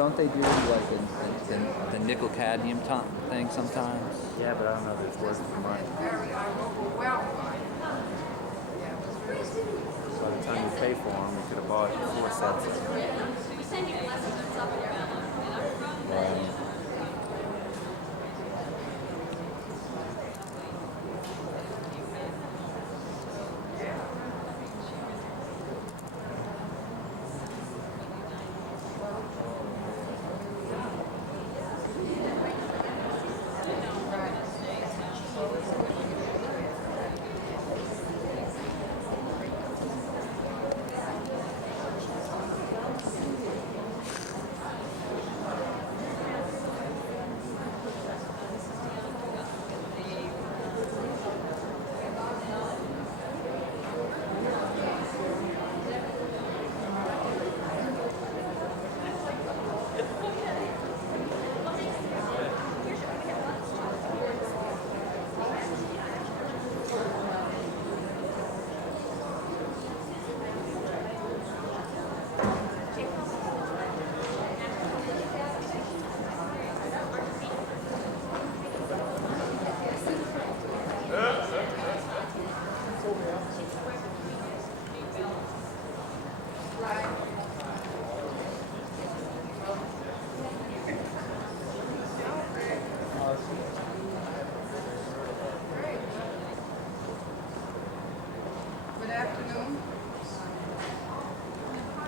don't they do like the nickel cadmium thing sometimes? Yeah, but I don't know if it's worth the money. So by the time you pay for them, you could have bought 4 sets of them.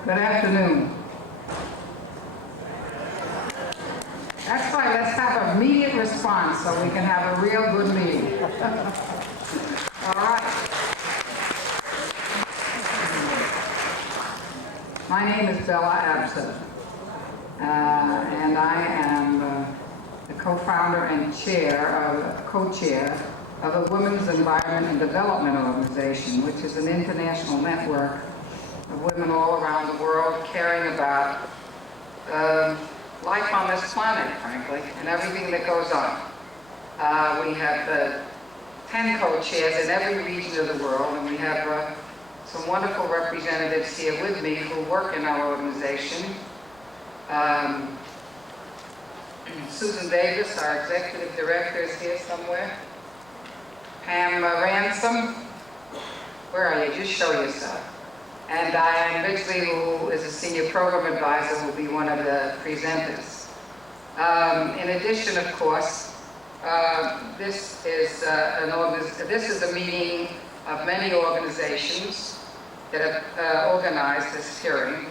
Good afternoon. That's right, let's have immediate response so we can have a real good meeting. All right. My name is Bella Absett, and I am the co-founder and co-chair of the Women's Environment and Development Organization, which is an international network of women all around the world caring about life on this planet, frankly, and everything that goes on. We have 10 co-chairs in every region of the world, and we have some wonderful representatives here with me who work in our organization. Susan Davis, our executive director, is here somewhere. Pam Ransom, where are you? Just show yourself. And Diane Bixley, who is a senior program advisor, will be one of the presenters. In addition, of course, this is a meeting of many organizations that have organized this hearing.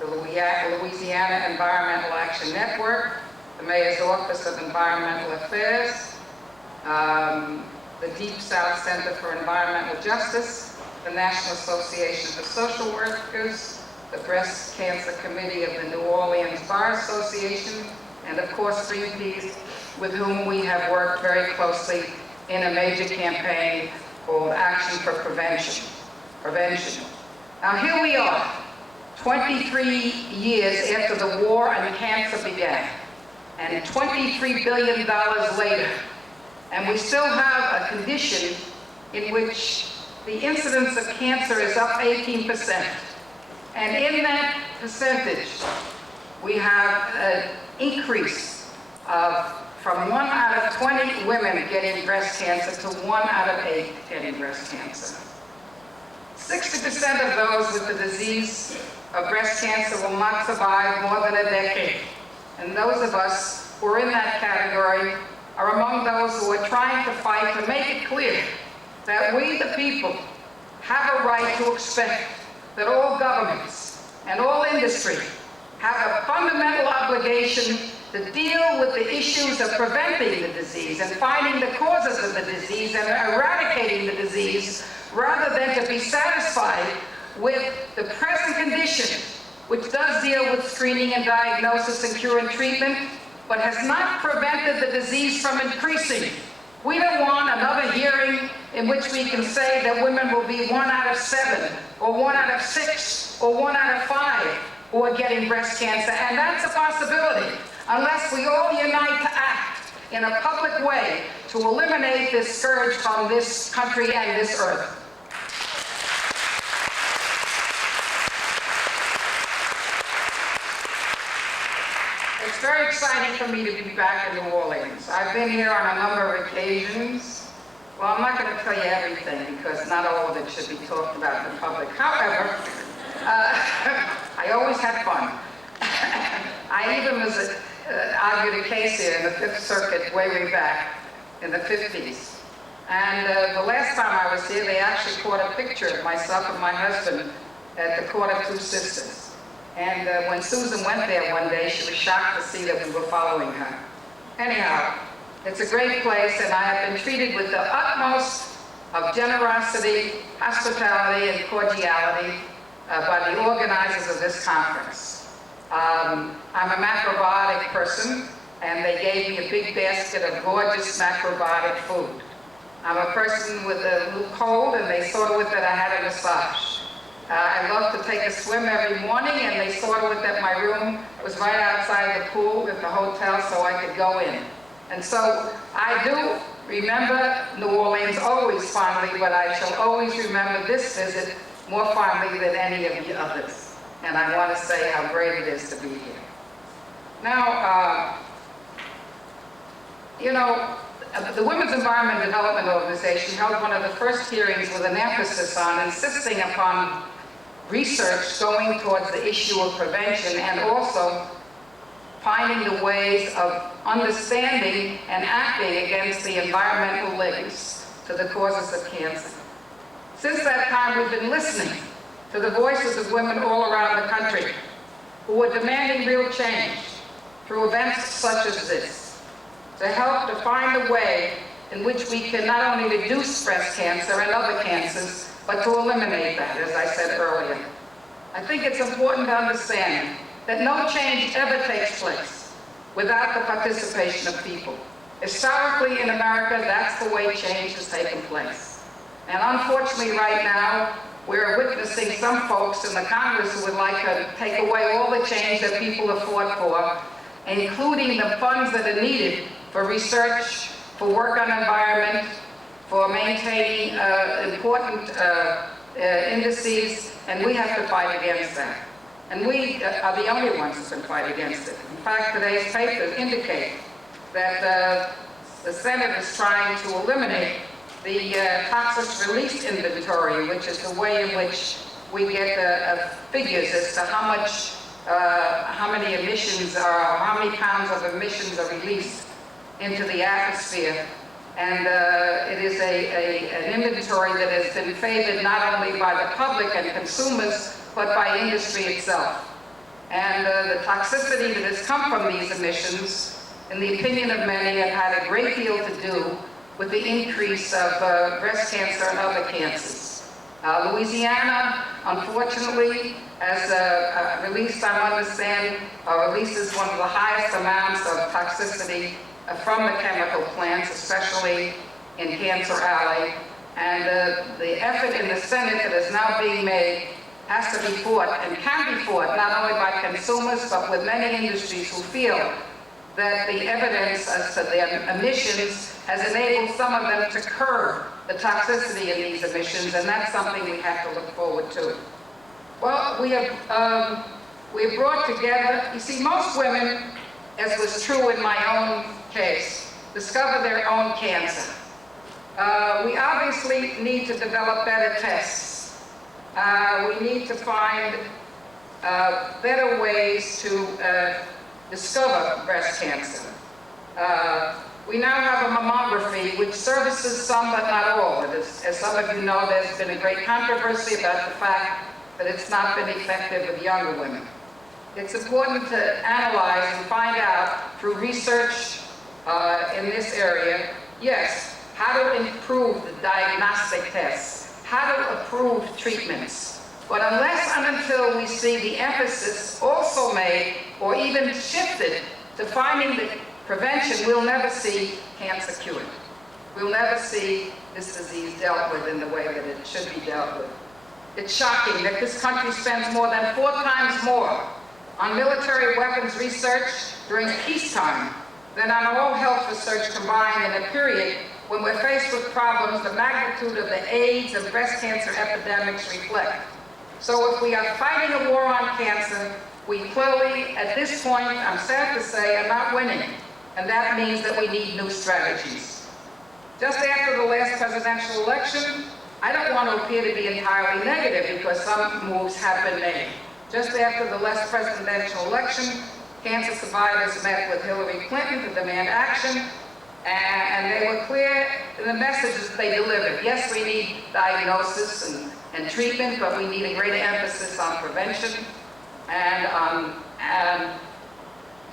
The Louisiana Environmental Action Network, the Mayor's Office of Environmental Affairs, the Deep South Center for Environmental Justice, the National Association for Social Workers, the Breast Cancer Committee of the New Orleans Bar Association, and of course Greenpeace, with whom we have worked very closely in a major campaign called Action for Prevention. Now here we are, 23 years after the war on cancer began, and $23 billion later, and we still have a condition in which the incidence of cancer is up 18%. And in that percentage, we have an increase from 1 out of 20 women getting breast cancer to 1 out of 8 getting breast cancer. 60% of those with the disease of breast cancer will not survive more than a decade. And those of us who are in that category are among those who are trying to fight to make it clear that we, the people, have a right to expect that all governments and all industry have a fundamental obligation to deal with the issues of preventing the disease and finding the causes of the disease and eradicating the disease, rather than to be satisfied with the present condition, which does deal with screening and diagnosis and cure and treatment, but has not prevented the disease from increasing. We don't want another hearing in which we can say that women will be 1 out of 7, or 1 out of 6, or 1 out of 5 who are getting breast cancer. And that's a possibility, unless we all unite to act in a public way to eliminate this scourge from this country and this earth. It's very exciting for me to be back in New Orleans. I've been here on a number of occasions. Well, I'm not going to tell you everything because not all of it should be talked about in the public. However, I always had fun. I even argued a case here in the Fifth Circuit way back in the 50s. And the last time I was here, they actually caught a picture of myself and my husband at the Court of Two Sisters. And when Susan went there one day, she was shocked to see that we were following her. Anyhow, it's a great place, and I have been treated with the utmost of generosity, hospitality, and cordiality by the organizers of this conference. I'm a macrobiotic person, and they gave me a big basket of gorgeous macrobiotic food. I'm a person with a little cold, and they saw to it that I had a massage. I love to take a swim every morning, and they saw to it that my room was right outside the pool at the hotel so I could go in. And so I do remember New Orleans always fondly, but I shall always remember this visit more fondly than any of the others. And I want to say how great it is to be here. Now, you know, the Women's Environment Development Organization held one of the first hearings with an emphasis on insisting upon research going towards the issue of prevention and also finding the ways of understanding and acting against the environmental links to the causes of cancer. Since that time, we've been listening to the voices of women all around the country who are demanding real change through events such as this, to help to find a way in which we can not only reduce breast cancer and other cancers, but to eliminate that, as I said earlier. I think it's important to understand that no change ever takes place without the participation of people. Historically in America, that's the way change has taken place. And unfortunately right now, we're witnessing some folks in the Congress who would like to take away all the change that people have fought for, including the funds that are needed for research, for work on environment, for maintaining important indices, and we have to fight against that. And we are the only ones who can fight against it. In fact, today's papers indicate that the Senate is trying to eliminate the toxic release inventory, which is the way in which we get figures as to how many emissions how many pounds of emissions are released into the atmosphere. And it is an inventory that has been favored not only by the public and consumers, but by industry itself. And the toxicity that has come from these emissions, in the opinion of many, have had a great deal to do with the increase of breast cancer and other cancers. Louisiana, unfortunately, has released, I understand, releases one of the highest amounts of toxicity from the chemical plants, especially in Cancer Alley. And the effort in the Senate that is now being made has to be fought and can be fought not only by consumers, but with many industries who feel that the evidence as to their emissions has enabled some of them to curb the toxicity in these emissions, and that's something we have to look forward to. Well, we have brought together, you see, most women, as was true in my own case, discover their own cancer. We obviously need to develop better tests. We need to find better ways to discover breast cancer. We now have a mammography which services some but not all. As some of you know, there's been a great controversy about the fact that it's not been effective with younger women. It's important to analyze and find out through research in this area, yes, how to improve the diagnostic tests, how to improve treatments. But unless and until we see the emphasis also made or even shifted to finding the prevention, we'll never see cancer cured. We'll never see this disease dealt with in the way that it should be dealt with. It's shocking that this country spends more than 4 times more on military weapons research during peacetime than on all health research combined in a period when we're faced with problems the magnitude of the AIDS and breast cancer epidemics reflect. So if we are fighting a war on cancer, We clearly, at this point, I'm sad to say, are not winning, and that means that we need new strategies. Just after the last presidential election, I don't want to appear to be entirely negative because some moves have been made. Just after the last presidential election, cancer survivors met with Hillary Clinton to demand action, and they were clear in the messages they delivered. Yes, we need diagnosis and treatment, but we need a greater emphasis on prevention and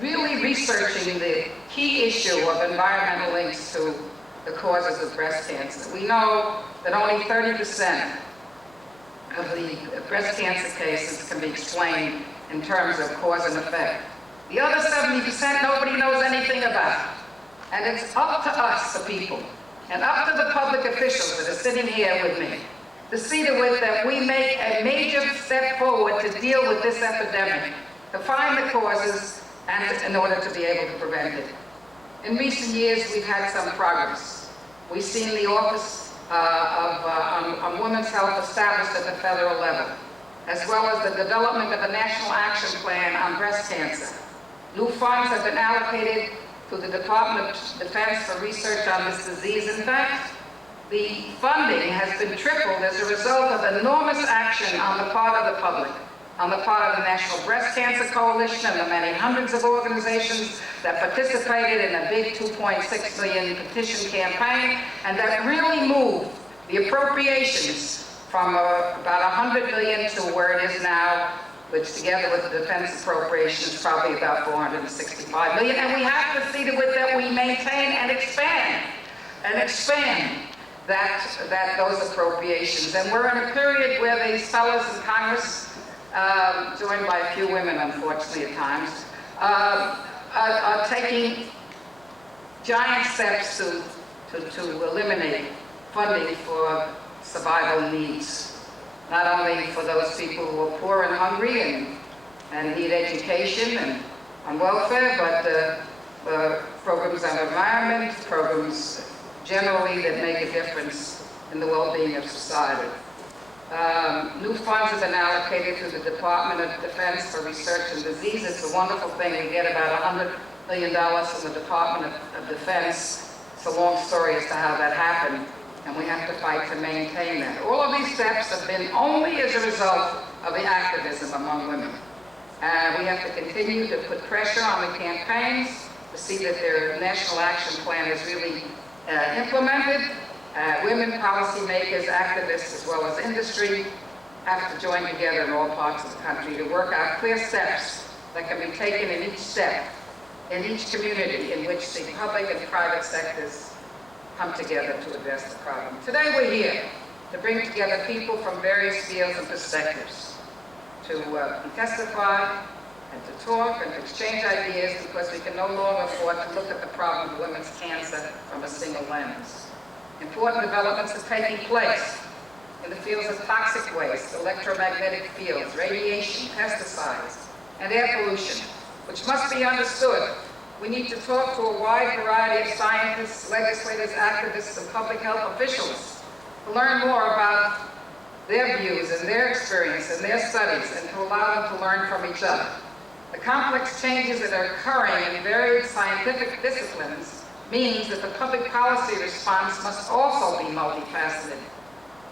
really researching the key issue of environmental links to the causes of breast cancer. We know that only 30% of the breast cancer cases can be explained in terms of cause and effect. The other 70% nobody knows anything about. And it's up to us, the people, and up to the public officials that are sitting here with me, to see to it that we make a major step forward to deal with this epidemic, to find the causes, and in order to be able to prevent it. In recent years, we've had some progress. We've seen the Office on Women's Health established at the federal level, as well as the development of a national action plan on breast cancer. New funds have been allocated to the Department of Defense for research on this disease. In fact, the funding has been tripled as a result of enormous action on the part of the public, on the part of the National Breast Cancer Coalition and the many hundreds of organizations that participated in a big 2.6 million petition campaign, and that really moved the appropriations from about 100 million to where it is now, which together with the defense appropriations is probably about 465 million. And we have to see to it that we maintain and expand those appropriations. And we're in a period where these fellows in Congress, joined by a few women, unfortunately, at times, are taking giant steps to eliminate funding for survival needs. Not only for those people who are poor and hungry and need education and on welfare, but programs on environment, programs generally that make a difference in the well-being of society. New funds have been allocated to the Department of Defense for research and disease. It's a wonderful thing. We get about $100 million from the Department of Defense. It's a long story as to how that happened, and we have to fight to maintain that. All of these steps have been only as a result of the activism among women. We have to continue to put pressure on the campaigns to see that their national action plan is really implemented. Women policymakers, activists, as well as industry have to join together in all parts of the country to work out clear steps that can be taken in each step, in each community in which the public and private sectors come together to address the problem. Today we're here to bring together people from various fields and perspectives to testify and to talk and to exchange ideas, because we can no longer afford to look at the problem of women's cancer from a single lens. Important developments are taking place in the fields of toxic waste, electromagnetic fields, radiation, pesticides, and air pollution, which must be understood. We need to talk to a wide variety of scientists, legislators, activists, and public health officials to learn more about their views and their experience and their studies, and to allow them to learn from each other. The complex changes that are occurring in various scientific disciplines means that the public policy response must also be multifaceted.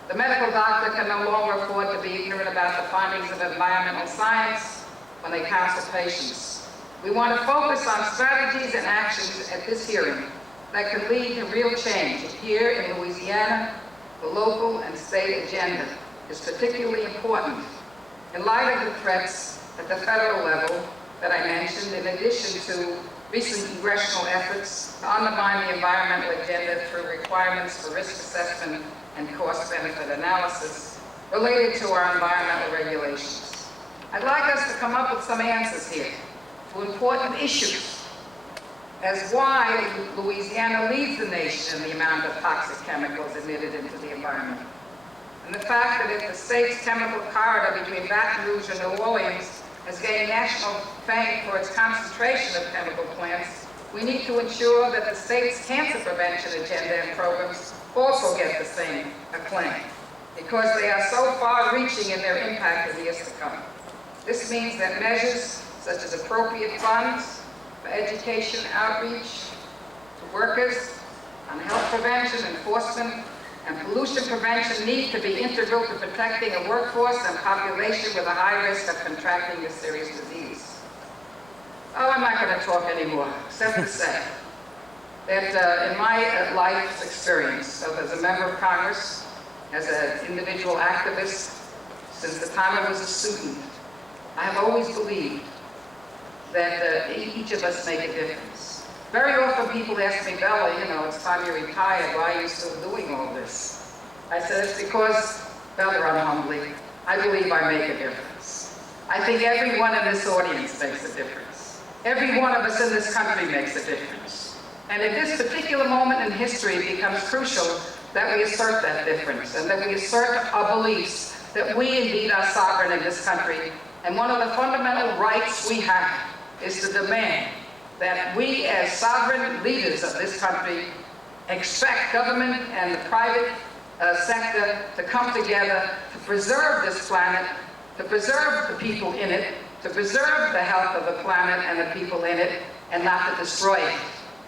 The medical doctor can no longer afford to be ignorant about the findings of environmental science when they counsel patients. We want to focus on strategies and actions at this hearing that can lead to real change. Here in Louisiana, the local and state agenda is particularly important in light of the threats at the federal level that I mentioned, in addition to recent congressional efforts to undermine the environmental agenda through requirements for risk assessment and cost-benefit analysis related to our environmental regulations. I'd like us to come up with some answers here to important issues as why Louisiana leads the nation in the amount of toxic chemicals emitted into the environment. And the fact that if the state's chemical corridor between Baton Rouge and New Orleans has gained national fame for its concentration of chemical plants, we need to ensure that the state's cancer prevention agenda and programs also get the same acclaim, because they are so far-reaching in their impact in years to come. This means that measures such as appropriate funds for education outreach to workers on health prevention, enforcement, and pollution prevention need to be integral to protecting a workforce and population with a high risk of contracting a serious disease. Oh, I'm not going to talk anymore, except to say that in my life's experience, both as a member of Congress, as an individual activist, since the time I was a student, I have always believed that each of us make a difference. Very often people ask me, Bella, you know, it's time you retired, why are you still doing all this? I said, it's because, Bella, unhumbly, I believe I make a difference. I think everyone in this audience makes a difference. Every one of us in this country makes a difference. And at this particular moment in history, it becomes crucial that we assert that difference and that we assert our beliefs that we indeed are sovereign in this country. And one of the fundamental rights we have is to demand that we as sovereign leaders of this country expect government and the private sector to come together to preserve this planet, to preserve the people in it, to preserve the health of the planet and the people in it, and not to destroy it.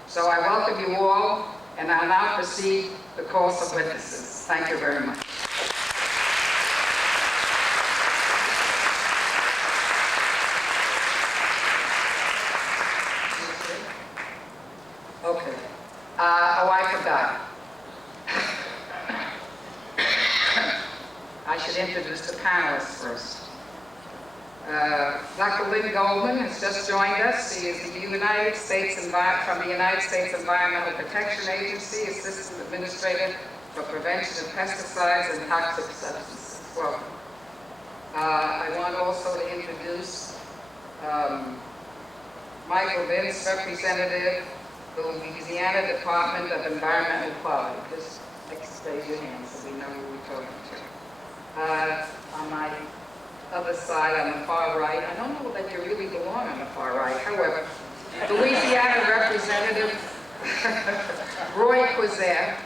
So I welcome you all, and I'll now proceed the course of witnesses. Thank you very much. Okay. Oh, I forgot. I should introduce the panelists first. Dr. Lynn Goldman has just joined us. She is from the United States Environmental Protection Agency, Assistant Administrator for Prevention of Pesticides and Toxic Substances. Welcome. I want also to introduce Michael Vince, representative of the Louisiana Department of Environmental Quality. Just raise your hand so we know who we're talking to. On my other side, on the far right, I don't know that you really belong on the far right. However, Louisiana Representative Roy Quizere,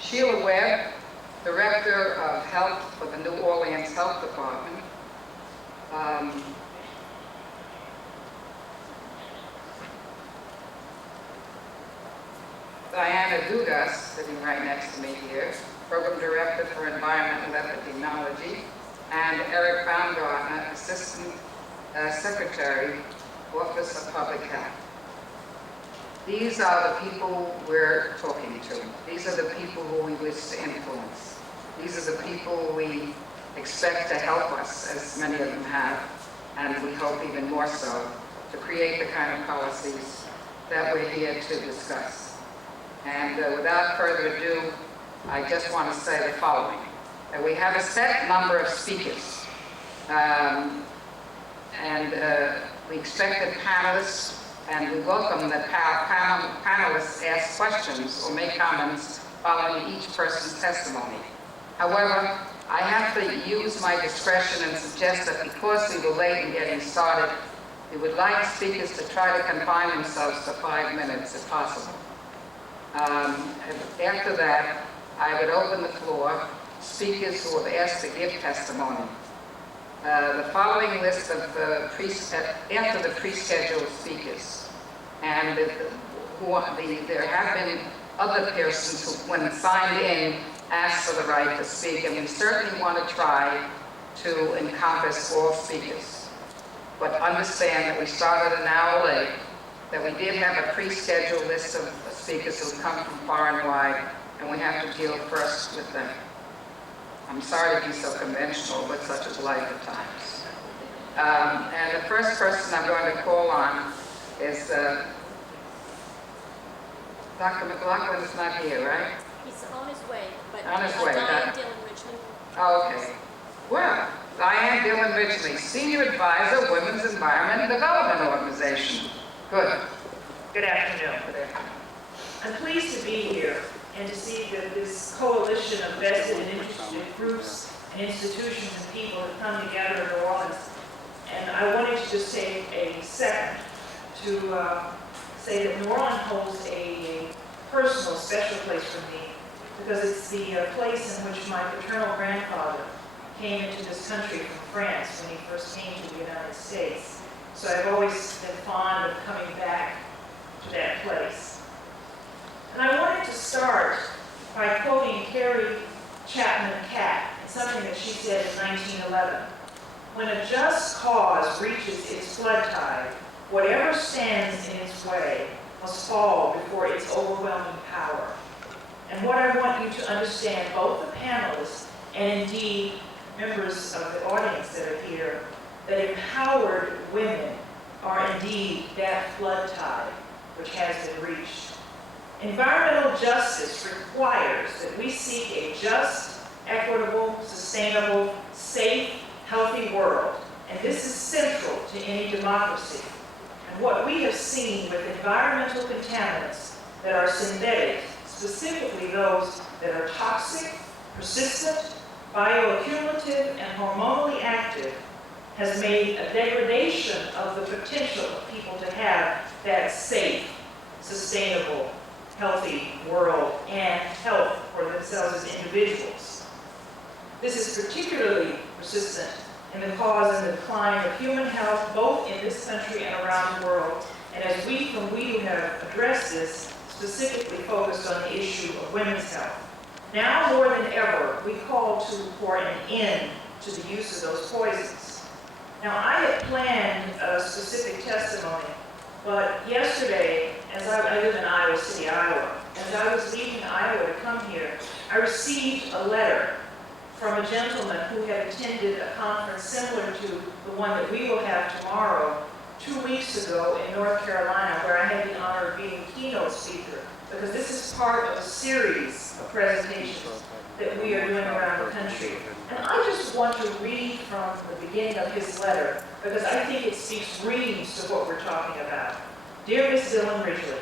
Sheila Webb, Director of Health for the New Orleans Health Department, Diana Dudas, sitting right next to me here, Program Director for Environmental Epidemiology, and Eric Baumgartner, Assistant Secretary, Office of Public Health. These are the people we're talking to. These are the people who we wish to influence. These are the people we expect to help us, as many of them have, and we hope even more so, to create the kind of policies that we're here to discuss. And without further ado, I just want to say the following. We have a set number of speakers, and we expect the panelists, and we welcome that panelists ask questions or make comments following each person's testimony. However, I have to use my discretion and suggest that because we were late in getting started, we would like speakers to try to confine themselves to 5 minutes if possible. After that, I would open the floor to speakers who have asked to give testimony. The following list of after the pre-scheduled speakers, and there have been other persons who, when signed in, asked for the right to speak, and we certainly want to try to encompass all speakers. But understand that we started an hour late, that we did have a pre-scheduled list of speakers who come from far and wide, and we have to deal first with them. I'm sorry to be so conventional, but such is life at times. And the first person I'm going to call on is Dr. McLaughlin is not here, right? He's on his way, but On his way, Diane Dillon Richmond. Oh, okay. Well, Diane Dillon Ridgely, Senior Advisor, Women's Environment Development Organization. Good. Good afternoon. I'm pleased to be here and to see that this coalition of vested and interested groups and institutions and people have come together in New Orleans. And I wanted to just take a second to say that New Orleans holds a personal, special place for me because it's the place in which my paternal grandfather came into this country from France when he first came to the United States. So I've always been fond of coming back to that place. And I wanted to start by quoting Carrie Chapman Catt, something that she said in 1911. When a just cause reaches its flood tide, whatever stands in its way must fall before its overwhelming power. And what I want you to understand, both the panelists and indeed members of the audience that are here, that empowered women are indeed that flood tide which has been reached. Environmental justice requires that we seek a just, equitable, sustainable, safe, healthy world. And this is central to any democracy. And what we have seen with environmental contaminants that are synthetic, specifically those that are toxic, persistent, bioaccumulative, and hormonally active, has made a degradation of the potential of people to have that safe, sustainable, healthy world and health for themselves as individuals. This is particularly persistent in the cause and the decline of human health, both in this country and around the world. And as we have addressed this, specifically focused on the issue of women's health. Now more than ever, we call for an end to the use of those poisons. Now, I had planned a specific testimony, but yesterday, as I live in Iowa City, Iowa, as I was leaving Iowa to come here, I received a letter from a gentleman who had attended a conference similar to the one that we will have tomorrow, 2 weeks ago in North Carolina, where I had the honor of being keynote speaker, because this is part of a series of presentations that we are doing around the country. And I just want to read from the beginning of his letter, because I think it speaks reams to what we're talking about. Dear Ms. Dillon Ridgely,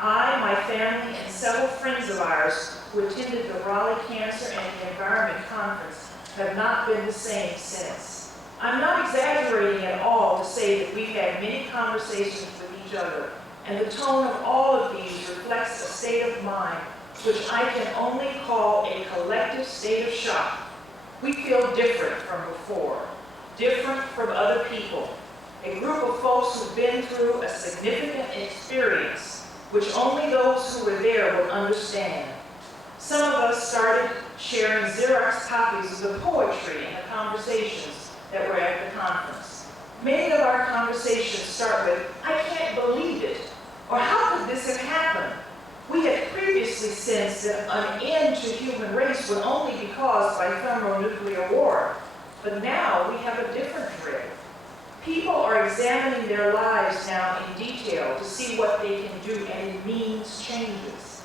I, my family, and several friends of ours who attended the Raleigh Cancer and the Environment Conference have not been the same since. I'm not exaggerating at all to say that we've had many conversations with each other, and the tone of all of these reflects a state of mind which I can only call a collective state of shock. We feel different from before, different from other people, a group of folks who've been through a significant experience which only those who were there will understand. Some of us started sharing Xerox copies of the poetry and the conversations that were at the conference. Many of our conversations start with, I can't believe it, or how could this have happened? We had previously sensed that an end to human race would only be caused by thermonuclear war, but now we have a different dread. People are examining their lives now in detail to see what they can do, and it means changes.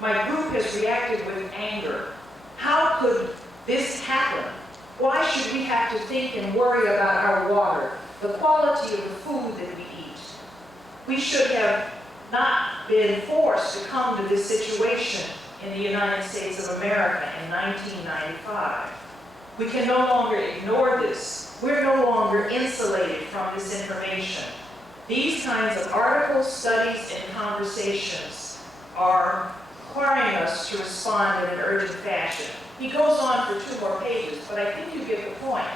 My group has reacted with anger. How could this happen? Why should we have to think and worry about our water, the quality of the food that we eat? We should have not been forced to come to this situation in the United States of America in 1995. We can no longer ignore this. We're no longer insulated from this information. These kinds of articles, studies, and conversations are requiring us to respond in an urgent fashion. He goes on for 2 more pages, but I think you get the point.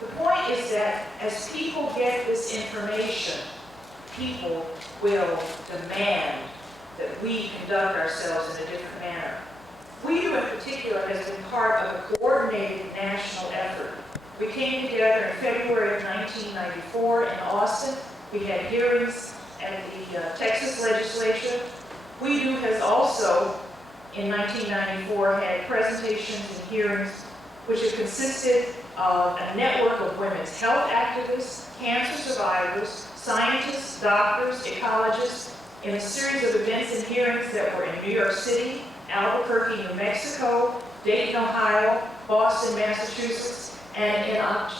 The point is that as people get this information, people will demand that we conduct ourselves in a different manner. WEDO in particular has been part of a coordinated national effort. We came together in February of 1994 in Austin. We had hearings at the Texas legislature. WEDO has also, in 1994, had presentations and hearings which have consisted of a network of women's health activists, cancer survivors, scientists, doctors, ecologists, in a series of events and hearings that were in New York City, Albuquerque, New Mexico, Dayton, Ohio, Boston, Massachusetts, and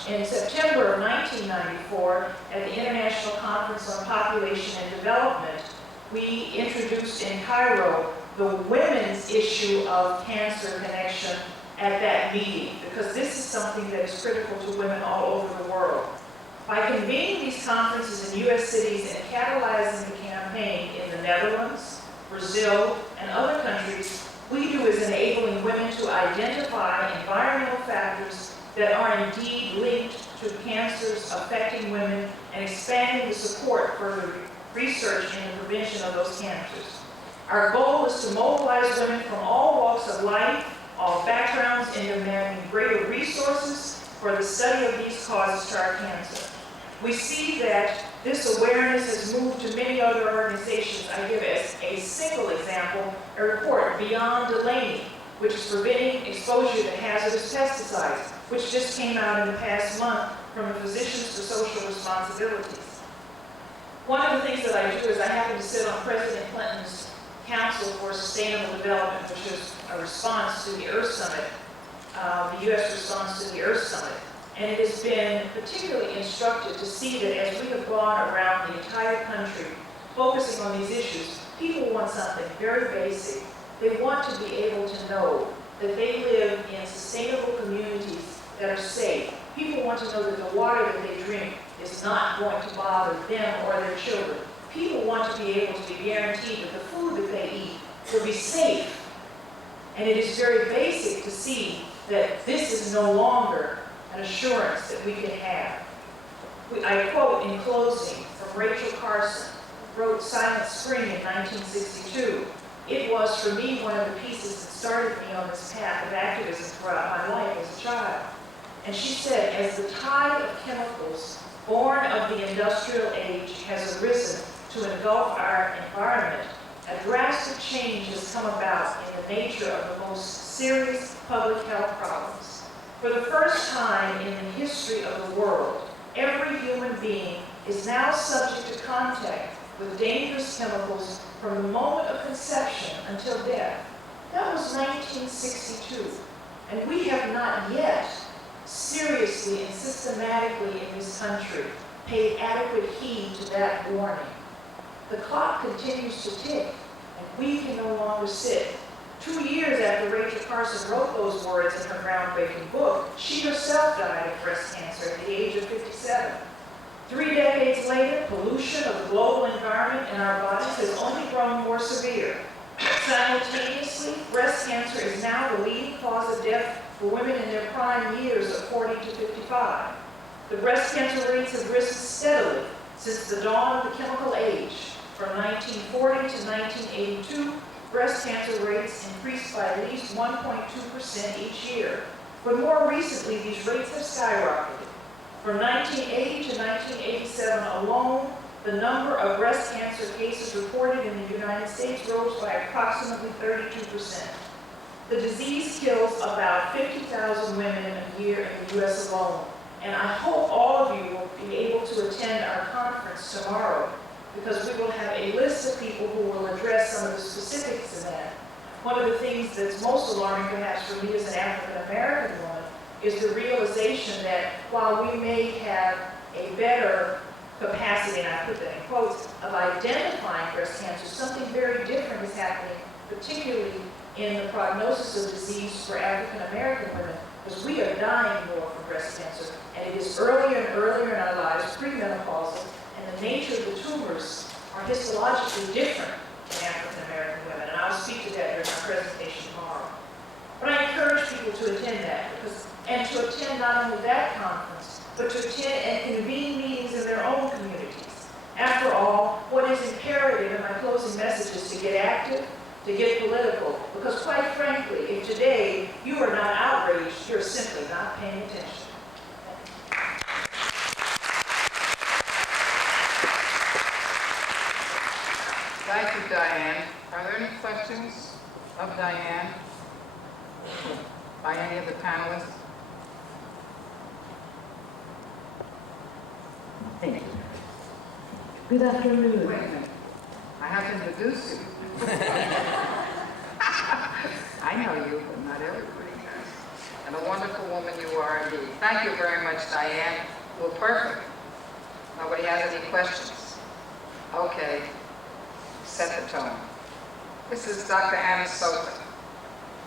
in September of 1994, at the International Conference on Population and Development, we introduced in Cairo the women's issue of cancer connection at that meeting, because this is something that is critical to women all over the world. By convening these conferences in U.S. cities and catalyzing the campaign in the Netherlands, Brazil, and other countries, WEDO is enabling women to identify environmental factors that are indeed linked to cancers affecting women and expanding the support for the research and the prevention of those cancers. Our goal is to mobilize women from all walks of life, all backgrounds, in demanding greater resources for the study of these causes to our cancer. We see that this awareness has moved to many other organizations. I give as a single example a report, Beyond Delaney, which is preventing exposure to hazardous pesticides, which just came out in the past month from the Physicians for Social Responsibilities. One of the things that I do is I happen to sit on President Clinton's Council for Sustainable Development, which is a response to the Earth Summit, the U.S. response to the Earth Summit. And it has been particularly instructive to see that as we have gone around the entire country focusing on these issues, people want something very basic. They want to be able to know that they live in sustainable communities that are safe. People want to know that the water that they drink is not going to bother them or their children. People want to be able to be guaranteed that the food that they eat will be safe. And it is very basic to see that this is no longer an assurance that we can have. I quote in closing from Rachel Carson, who wrote Silent Spring in 1962. It was for me one of the pieces that started me on this path of activism throughout my life as a child. And she said, as the tide of chemicals born of the industrial age has arisen to engulf our environment, a drastic change has come about in the nature of the most serious public health problems. For the first time in the history of the world, every human being is now subject to contact with dangerous chemicals from the moment of conception until death. That was 1962, and we have not yet seriously and systematically in this country paid adequate heed to that warning. The clock continues to tick, and we can no longer sit. 2 years after Rachel Carson wrote those words in her groundbreaking book, she herself died of breast cancer at the age of 57. 3 decades later, pollution of the global environment and our bodies has only grown more severe. Simultaneously, breast cancer is now the leading cause of death for women in their prime years of 40 to 55. The breast cancer rates have risen steadily since the dawn of the chemical age. From 1940 to 1982, breast cancer rates increased by at least 1.2% each year. But more recently, these rates have skyrocketed. From 1980 to 1987 alone, the number of breast cancer cases reported in the United States rose by approximately 32%. The disease kills about 50,000 women a year in the U.S. alone. And I hope all of you will be able to attend our conference tomorrow, because we will have a list of people who will address some of the specifics of that. One of the things that's most alarming, perhaps for me as an African-American woman, is the realization that while we may have a better capacity, and I put that in quotes, of identifying breast cancer, something very different is happening, particularly in the prognosis of disease for African-American women, because we are dying more from breast cancer, and it is earlier and earlier in our lives, premenopausal, and the nature of the tumors are histologically different in African-American women, and I'll speak to that during my presentation tomorrow. But I encourage people to attend that, and to attend not only that conference, but to attend and convene meetings in their own communities. After all, what is imperative in my closing message is to get active, to get political, because quite frankly, if today you are not outraged, you're simply not paying attention. Thank you, Diane. Are there any questions of Diane by any of the panelists? Thank you. Good afternoon. Wait a minute. I have to introduce you. I know you, but not everybody does. And a wonderful woman you are indeed. Thank you very much, Diane. Well, perfect. Nobody has any questions? Okay. Set the tone. This is Dr. Anna Sota,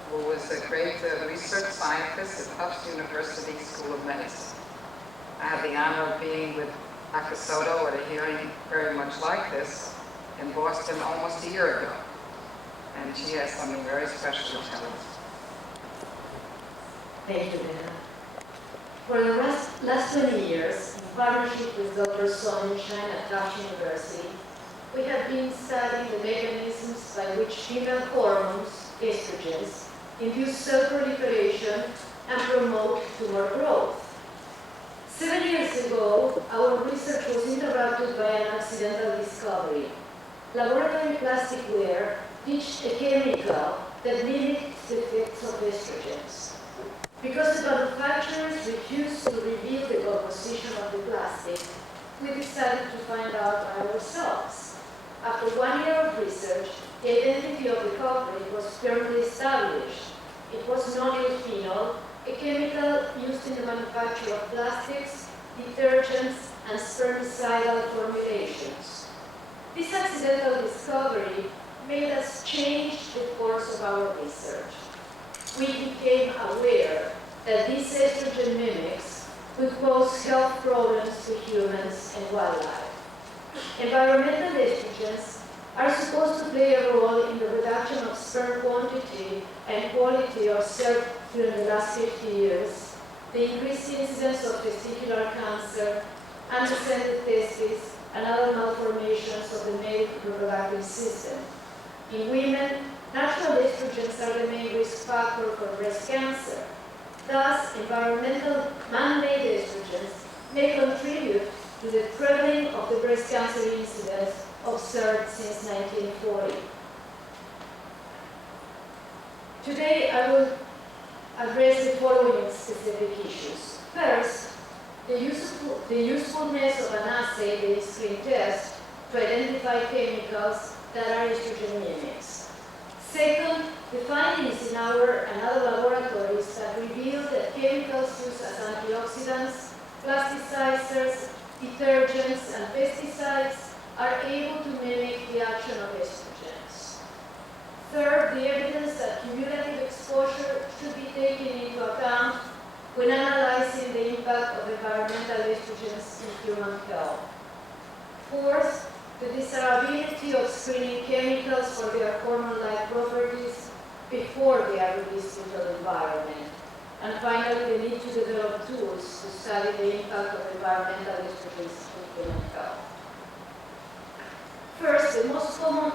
who was a great research scientist at Tufts University School of Medicine. I had the honor of being with Dr. Soto at a hearing very much like this in Boston almost a year ago. And she has something very special to tell us. Thank you, Dana. For the last 20 years, in partnership with Dr. Song Shan at Tufts University, we have been studying the mechanisms by which female hormones, estrogens, induce cell proliferation and promote tumor growth. 7 years ago, our research was interrupted by an accidental discovery. Laboratory plasticware ditched a chemical that mimicked the effects of estrogens. Because the manufacturers refused to reveal the composition of the plastic, we decided to find out by ourselves. After 1 year of research, the identity of the culprit was firmly established. It was nonylphenol, a chemical used in the manufacture of plastics, detergents, and spermicidal formulations. This accidental discovery made us change the course of our research. We became aware that these estrogen mimics could pose health problems to humans and wildlife. Environmental estrogens are supposed to play a role in the reduction of sperm quantity and quality observed during the last 50 years, the increased incidence of testicular cancer, undescended testes, and other malformations of the male reproductive system. In women, natural estrogens are the main risk factor for breast cancer. Thus, environmental man-made estrogens may contribute to the trebling of the breast cancer incidence observed since 1940. Today, I will address the following specific issues. First, the usefulness of an assay, the screen test, to identify chemicals that are estrogen mimics. Second, the findings in our and other laboratories that reveal that chemicals used as antioxidants, plasticizers, detergents, and pesticides are able to mimic the action of estrogens. Third, the evidence that cumulative exposure should be taken into account when analyzing the impact of environmental estrogens in human health. Fourth, the desirability of screening chemicals for their hormone-like properties before they are released into the environment. And finally, the need to develop tools to study the impact of environmental estrogens in human health. First, the most common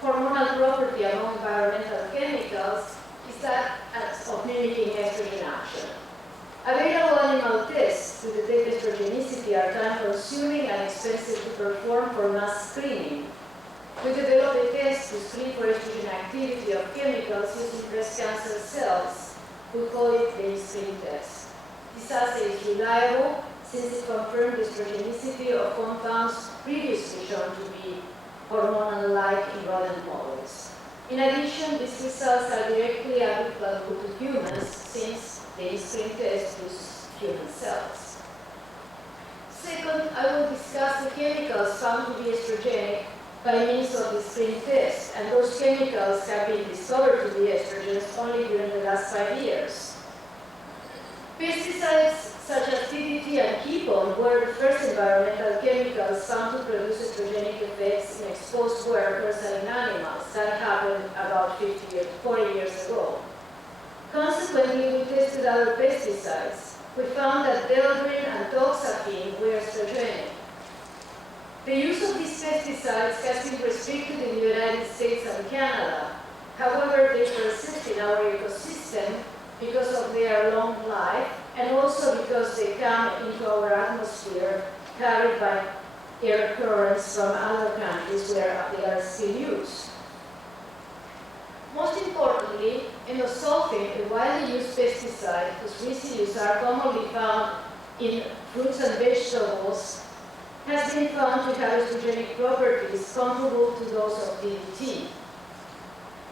hormonal property among environmental chemicals is that of mimicking estrogen action. Available animal tests to detect estrogenicity are time-consuming and expensive to perform for mass screening. We developed a test to screen for estrogen activity of chemicals using breast cancer cells. We call it the screen test. This assay is reliable since it confirmed the estrogenicity of compounds previously shown to be hormonal-like in rodent models. In addition, these results are directly applicable to humans since the screen test uses human cells. Second, I will discuss the chemicals found to be estrogenic by means of the screen test, and those chemicals have been discovered to be estrogens only during the last 5 years. Pesticides such as DDT and ketone were the first environmental chemicals found to produce estrogenic effects in exposed workers and in animals. That happened about 40 years ago. Consequently, we tested other pesticides. We found that deodorant and toxaphene were estrogenic. The use of these pesticides has been restricted in the United States and Canada. However, they persist in our ecosystem because of their long life and also because they come into our atmosphere carried by air currents from other countries where they are still used. Most importantly, endosulfan, a widely used pesticide whose residues are commonly found in fruits and vegetables, has been found to have estrogenic properties comparable to those of DDT.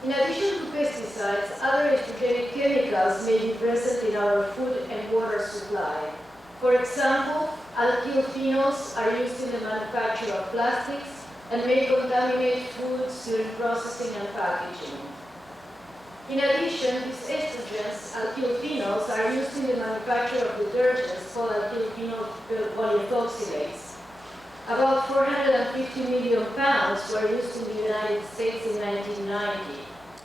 In addition to pesticides, other estrogenic chemicals may be present in our food and water supply. For example, alkyl phenols are used in the manufacture of plastics and may contaminate foods during processing and packaging. In addition, these estrogens, alkyl phenols, are used in the manufacture of detergents called alkyl phenol polyethoxylates. About 450 million pounds were used in the United States in 1990.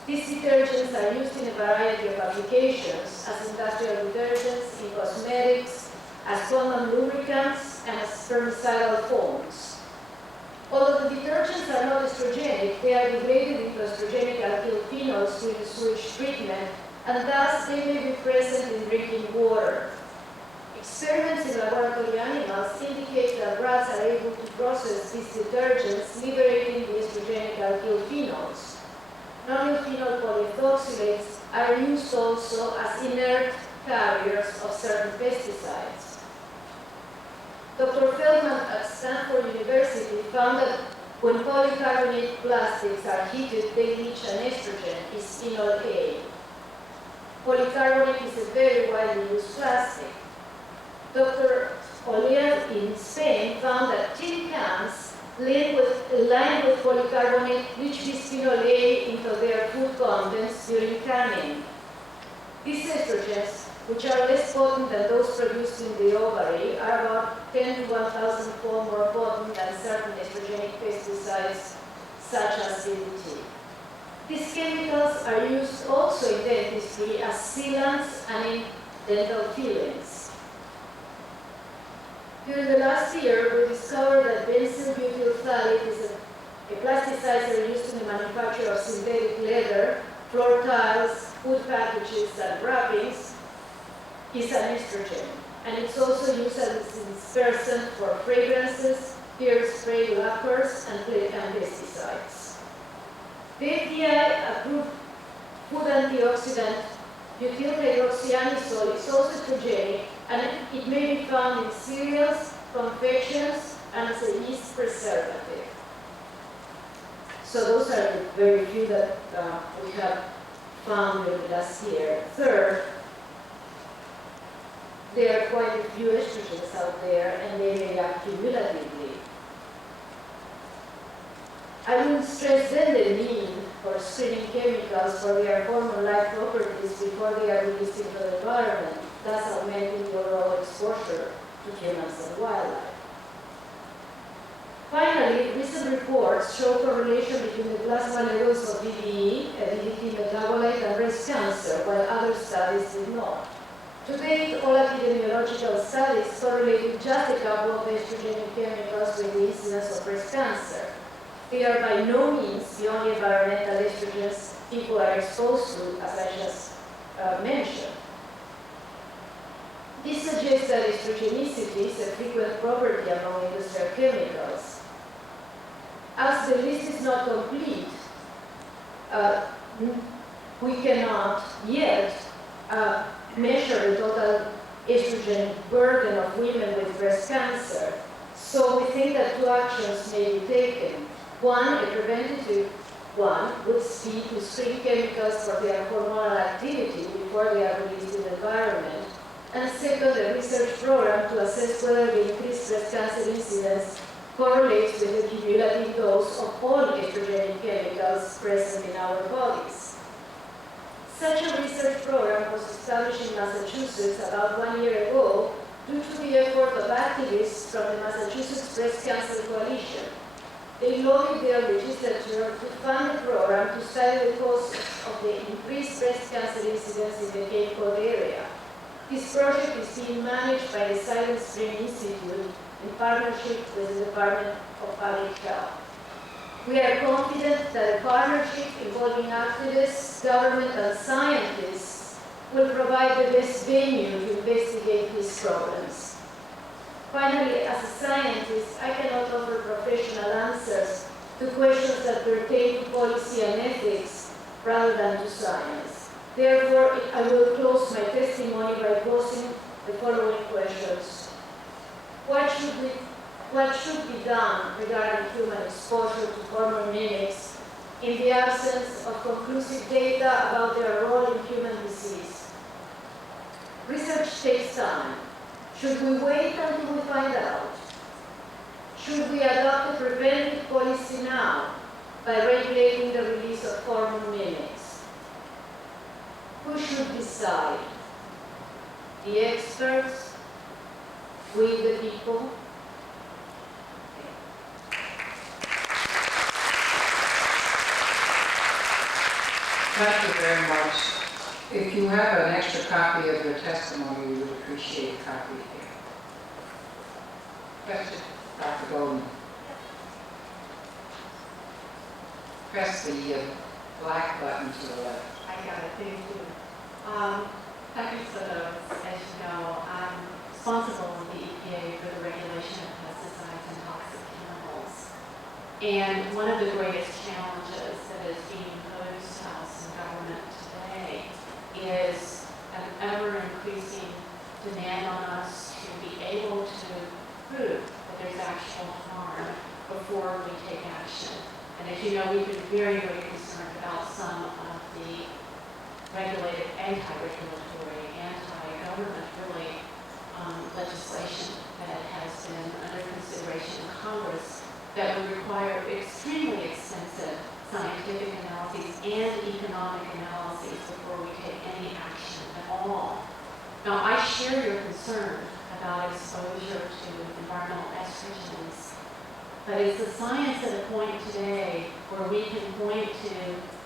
These detergents are used in a variety of applications as industrial detergents, in cosmetics, as common lubricants, and as spermicidal foams. Although the detergents are not estrogenic, they are degraded into estrogenic alkyl phenols during sewage treatment, and thus they may be present in drinking water. Experiments in laboratory animals indicate that rats are able to process these detergents, liberating the estrogenic alkyl phenols. Non-phenol polyethoxylates are used also as inert carriers of certain pesticides. Dr. Feldman at Stanford University found that when polycarbonate plastics are heated, they reach an estrogen, bisphenol A. Polycarbonate is a very widely used plastic. Dr. Olier in Spain found that tin cans lined with polycarbonate reach bisphenol A into their food contents during canning. These estrogens, which are less potent than those produced in the ovary, are about 10 to 1,000-fold more potent than certain estrogenic pesticides, such as DDT. These chemicals are used also in dentistry as sealants and in dental fillings. During the last year, we discovered that benzyl butyl phthalate is a plasticizer used in the manufacture of synthetic leather, floor tiles, food packages, and wrappings, is an estrogen. And it's also used as a dispersant for fragrances, hair spray lacquers, and pesticides. The FDA approved food antioxidant butyl hydroxyanisole is also estrogenic, and it may be found in cereals, confections, and as a yeast preservative. So those are the very few that we have found in the last year. Third, there are quite a few estrogens out there, and they may act cumulatively. I will stress then the need for screening chemicals for their hormone-like properties before they are released into the environment, thus augmenting the overall exposure to humans and wildlife. Finally, recent reports show correlation between the plasma levels of DDE, a DDT metabolite, and breast cancer, while other studies did not. To date, all epidemiological studies correlate with just a couple of estrogenic chemicals with the incidence of breast cancer. They are by no means the only environmental estrogens people are exposed to, as I just mentioned. This suggests that estrogenicity is a frequent property among industrial chemicals. As the list is not complete, we cannot yet measure the total estrogen burden of women with breast cancer. So we think that two actions may be taken. One, a preventative one, would be to screen chemicals for their hormonal activity before they are released in the environment. And second, a research program to assess whether the increased breast cancer incidence correlates with the cumulative dose of all estrogenic chemicals present in our bodies. Such a research program was established in Massachusetts about 1 year ago due to the effort of activists from the Massachusetts Breast Cancer Coalition. They lobbied their legislature to fund the program to study the causes of the increased breast cancer incidence in the Cape Cod area. This project is being managed by the Silent Spring Institute in partnership with the Department of Public Health. We are confident that a partnership involving activists, government, and scientists will provide the best venue to investigate these problems. Finally, as a scientist, I cannot offer professional answers to questions that pertain to policy and ethics rather than to science. Therefore, I will close my testimony by posing the following questions. What should be done regarding human exposure to hormone mimics in the absence of conclusive data about their role in human disease? Research takes time. Should we wait until we find out? Should we adopt a preventive policy now by regulating the release of hormone mimics? Who should decide? The experts? We the people? Thank you very much. If you have an extra copy of your testimony, we would appreciate a copy here. Question, Dr. Goldman. Press the black button to the left. I got it, thank you. Dr. Soto, as you know, I'm responsible in the EPA for the regulation of pesticides and toxic chemicals. And one of the greatest challenges that is being posed to us in government today is an ever-increasing demand on us to be able to prove that there's actual harm before we take action. And as you know, we've been very, very concerned about some of the regulated, anti-regulatory, anti-government, really, legislation that has been under consideration in Congress that would require extremely extensive scientific analyses and economic analyses before we take any action at all. Now, I share your concern about exposure to environmental estrogens. But is the science at a point today where we can point to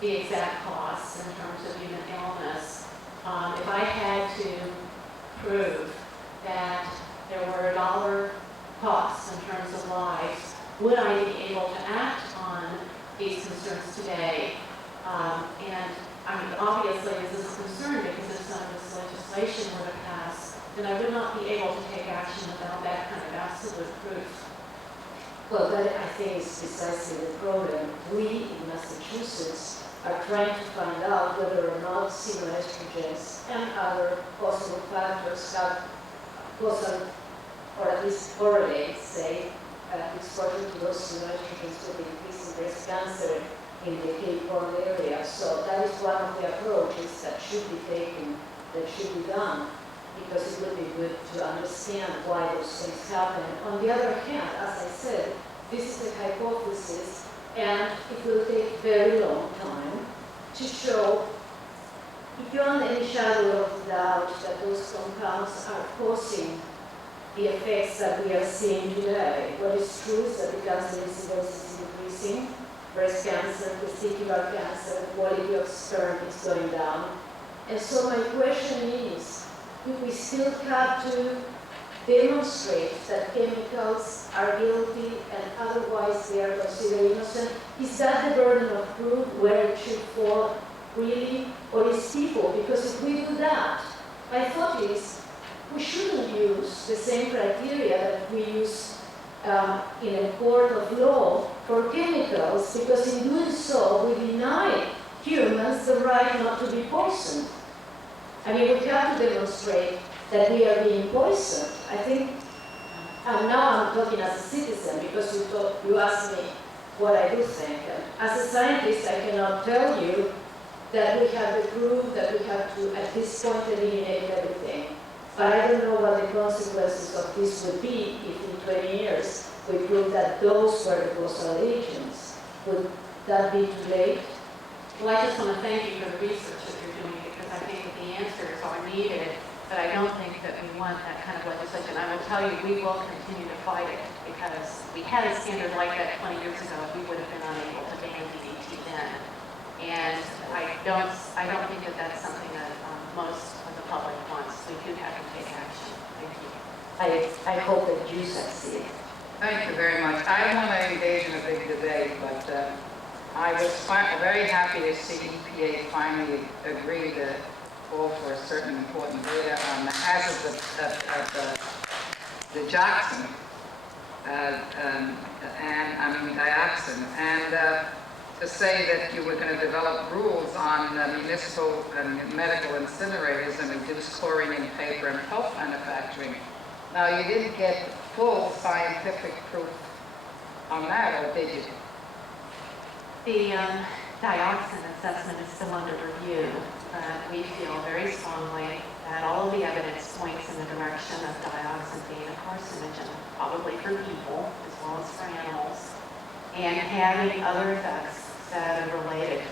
the exact costs in terms of human illness? If I had to prove that there were $1 costs in terms of lives, would I be able to act on these concerns today? And I mean, obviously this is a concern because if some of this legislation were to pass, then I would not be able to take action without that kind of absolute proof. Well, that I think is precisely the problem. We in Massachusetts are trying to find out whether or not xenoestrogens and other possible factors have causal, or at least correlate, say, exposure to those xenoestrogens with increase in breast cancer in the Cape Horn area. So that is one of the approaches that should be taken, that should be done, because it would be good to understand why those things happen. On the other hand, as I said, this is a hypothesis, and it will take a very long time to show beyond any shadow of doubt that those compounds are causing the effects that we are seeing today. What is true is that the cancer incidence is increasing, breast cancer, testicular cancer, the quality of sperm is going down. And so my question is, do we still have to demonstrate that chemicals are guilty and otherwise they are considered innocent? Is that the burden of proof where it should fall really? Or is people? Because if we do that, my thought is we shouldn't use the same criteria that we use in a court of law for chemicals, because in doing so we deny humans the right not to be poisoned. I mean, we have to demonstrate that we are being poisoned. I think, and now I'm talking as a citizen because you asked me what I do think. And as a scientist, I cannot tell you that we have to prove that we have to, at this point, eliminate everything. But I don't know what the consequences of this would be if in 20 years we prove that those were the causal agents. Would that be too late? Well, I just want to thank you for the research that you're doing, because I think that the answers are needed, but I don't think that we want that kind of legislation. I will tell you, we will continue to fight it, because we had a standard like that 20 years ago, we would have been unable to ban DDT then. And I don't think that that's something that most of the public wants. We do have to take action. Thank you. I hope that you succeed. Thank you very much. I don't want to engage in a big debate, but I was very happy to see EPA finally agree to call for a certain important data on the hazards of the dioxin, dioxin, and to say that you were going to develop rules on municipal and medical incinerators and reduce chlorine in paper and pulp manufacturing. Now, you didn't get full scientific proof on that, or did you? The dioxin assessment is still under review, but we feel very strongly that all of the evidence points in the direction of dioxin being a carcinogen, probably for people as well as for animals, and having other effects that are related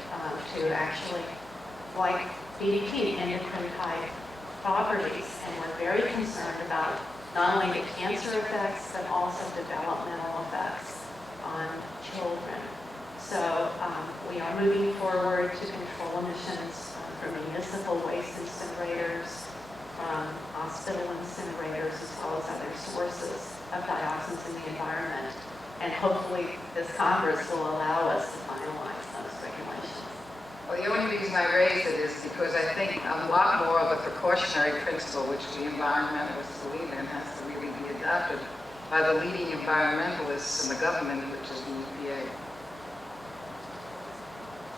to actually, like DDT, endocrine type properties. And we're very concerned about not only the cancer effects, but also developmental effects on children. So we are moving forward to control emissions from municipal waste incinerators, from hospital incinerators, as well as other sources of dioxins in the environment. And hopefully this Congress will allow us to finalize those regulations. Well, the only reason I raise it is because I think a lot more of a precautionary principle, which we environmentalists believe in, has to really be adopted by the leading environmentalists in the government, which is the EPA.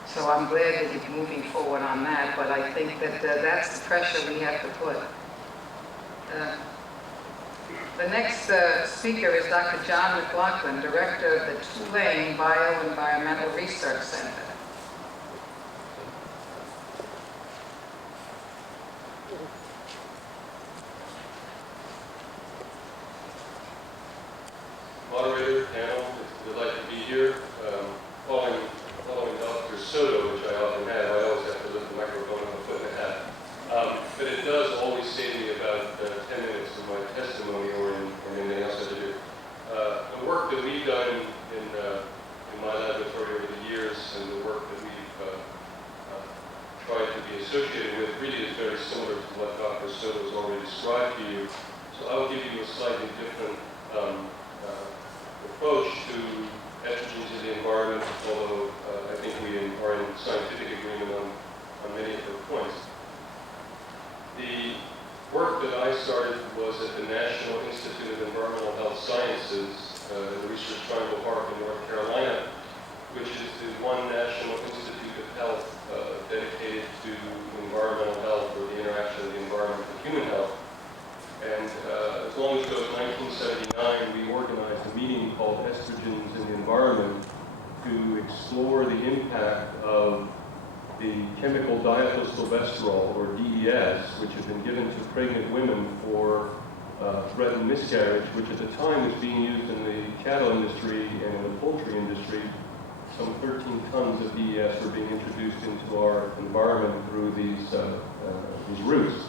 So I'm glad that you're moving forward on that, but I think that that's the pressure we have to put. The next speaker is Dr. John McLaughlin, Director of the Tulane Bioenvironmental Research Center. Moderator, panel, it's a delight to be here. Following Dr. Soto, which I often have, I always have to lift the microphone on a foot and a half. But it does always save me about 10 minutes of my testimony or in anything else I do. The work that we've done in my laboratory over the years and the work that we've tried to be associated with really is very similar to what Dr. Soto has already described to you. So I will give you a slightly different approach to estrogens in the environment, although I think we are in scientific agreement on many of the points. The work that I started was at the National Institute of Environmental Health Sciences in the Research Triangle Park in North Carolina, which is the one National Institute of Health dedicated to environmental health or the interaction of the environment with human health. And as long ago as 1979, we organized a meeting called Estrogens in the Environment to explore the impact of the chemical diethylstilbestrol, or DES, which had been given to pregnant women for threatened miscarriage, which at the time was being used in the cattle industry and in the poultry industry. Some 13 tons of DES were being introduced into our environment through these routes.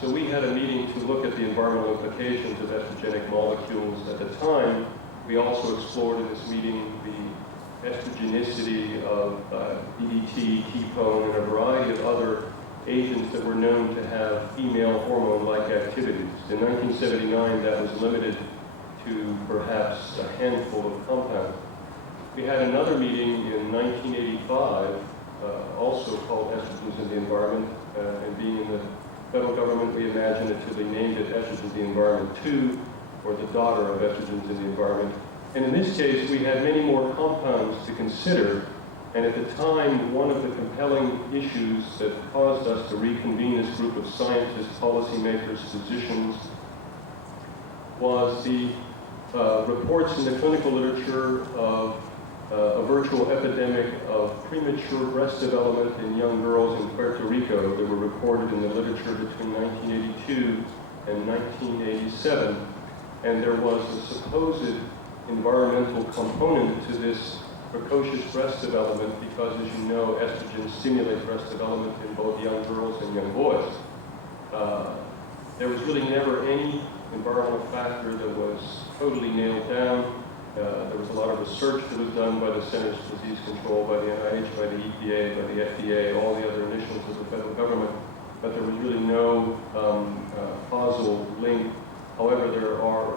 So we had a meeting to look at the environmental implications of estrogenic molecules. At the time, we also explored in this meeting the estrogenicity of DDT, ketone, and a variety of other agents that were known to have female hormone-like activities. In 1979, that was limited to perhaps a handful of compounds. We had another meeting in 1985, also called Estrogens in the Environment, and being in the federal government, we imaginatively named it Estrogens in the Environment 2, or the daughter of Estrogens in the Environment. And in this case, we had many more compounds to consider, and at the time, one of the compelling issues that caused us to reconvene this group of scientists, policymakers, physicians, was the reports in the clinical literature of a virtual epidemic of premature breast development in young girls in Puerto Rico that were recorded in the literature between 1982 and 1987. And there was a supposed environmental component to this precocious breast development because, as you know, estrogens stimulate breast development in both young girls and young boys. There was really never any environmental factor that was totally nailed down. There was a lot of research that was done by the Centers for Disease Control, by the NIH, by the EPA, by the FDA, all the other initials of the federal government, but there was really no causal link. However, there are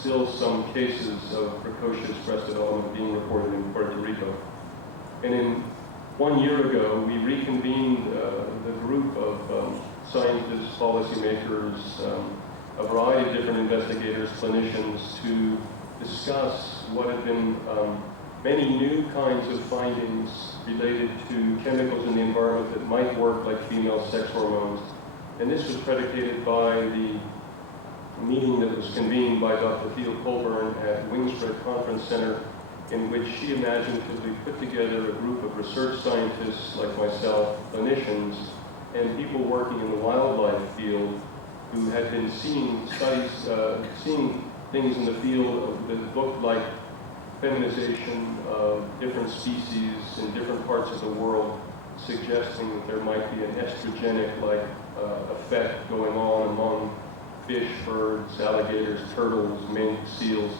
still some cases of precocious breast development being reported in Puerto Rico. And in 1 year ago, we reconvened the group of scientists, policymakers, a variety of different investigators, clinicians, to discuss what had been many new kinds of findings related to chemicals in the environment that might work like female sex hormones. And this was predicated by the meeting that was convened by Dr. Theo Colburn at Wingspread Conference Center, in which she imaginatively put together a group of research scientists like myself, clinicians, and people working in the wildlife field who had been seeing studies, seeing things in the field that looked like feminization of different species in different parts of the world, suggesting that there might be an estrogenic-like effect going on among fish, birds, alligators, turtles, mink, seals.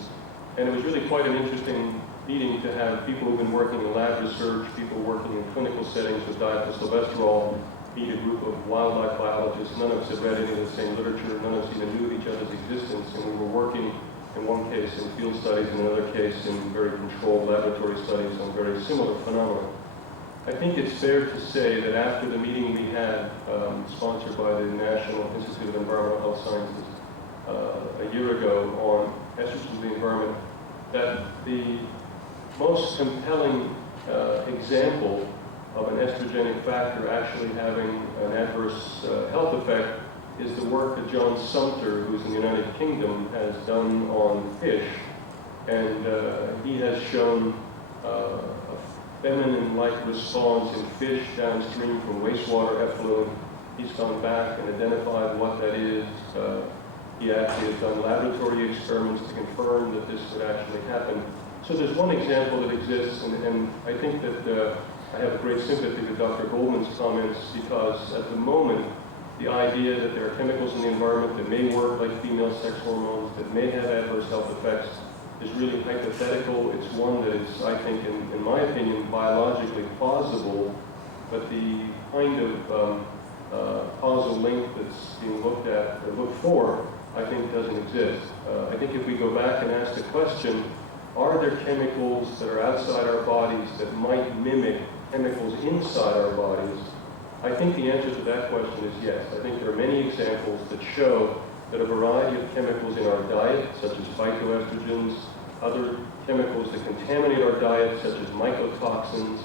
And it was really quite an interesting meeting to have people who've been working in lab research, people working in clinical settings with diethylstilbestrol, meet a group of wildlife biologists. None of us had read any of the same literature, none of us even knew of each other's existence, and we were working in one case in field studies, in another case in very controlled laboratory studies on very similar phenomena. I think it's fair to say that after the meeting we had, sponsored by the National Institute of Environmental Health Sciences a year ago on estrogens in the environment, that the most compelling example of an estrogenic factor actually having an adverse health effect is the work that John Sumter, who's in the United Kingdom, has done on fish. And he has shown a feminine-like response in fish downstream from wastewater effluent. He's gone back and identified what that is. He actually has done laboratory experiments to confirm that this would actually happen. So there's one example that exists, and I think that I have great sympathy with Dr. Goldman's comments, because at the moment, the idea that there are chemicals in the environment that may work like female sex hormones, that may have adverse health effects, is really hypothetical. It's one that is, I think, in my opinion, biologically plausible, but the kind of causal link that's being looked at or looked for, I think, doesn't exist. I think if we go back and ask the question, are there chemicals that are outside our bodies that might mimic chemicals inside our bodies? I think the answer to that question is yes. I think there are many examples that show that a variety of chemicals in our diet, such as phytoestrogens, other chemicals that contaminate our diet, such as mycotoxins,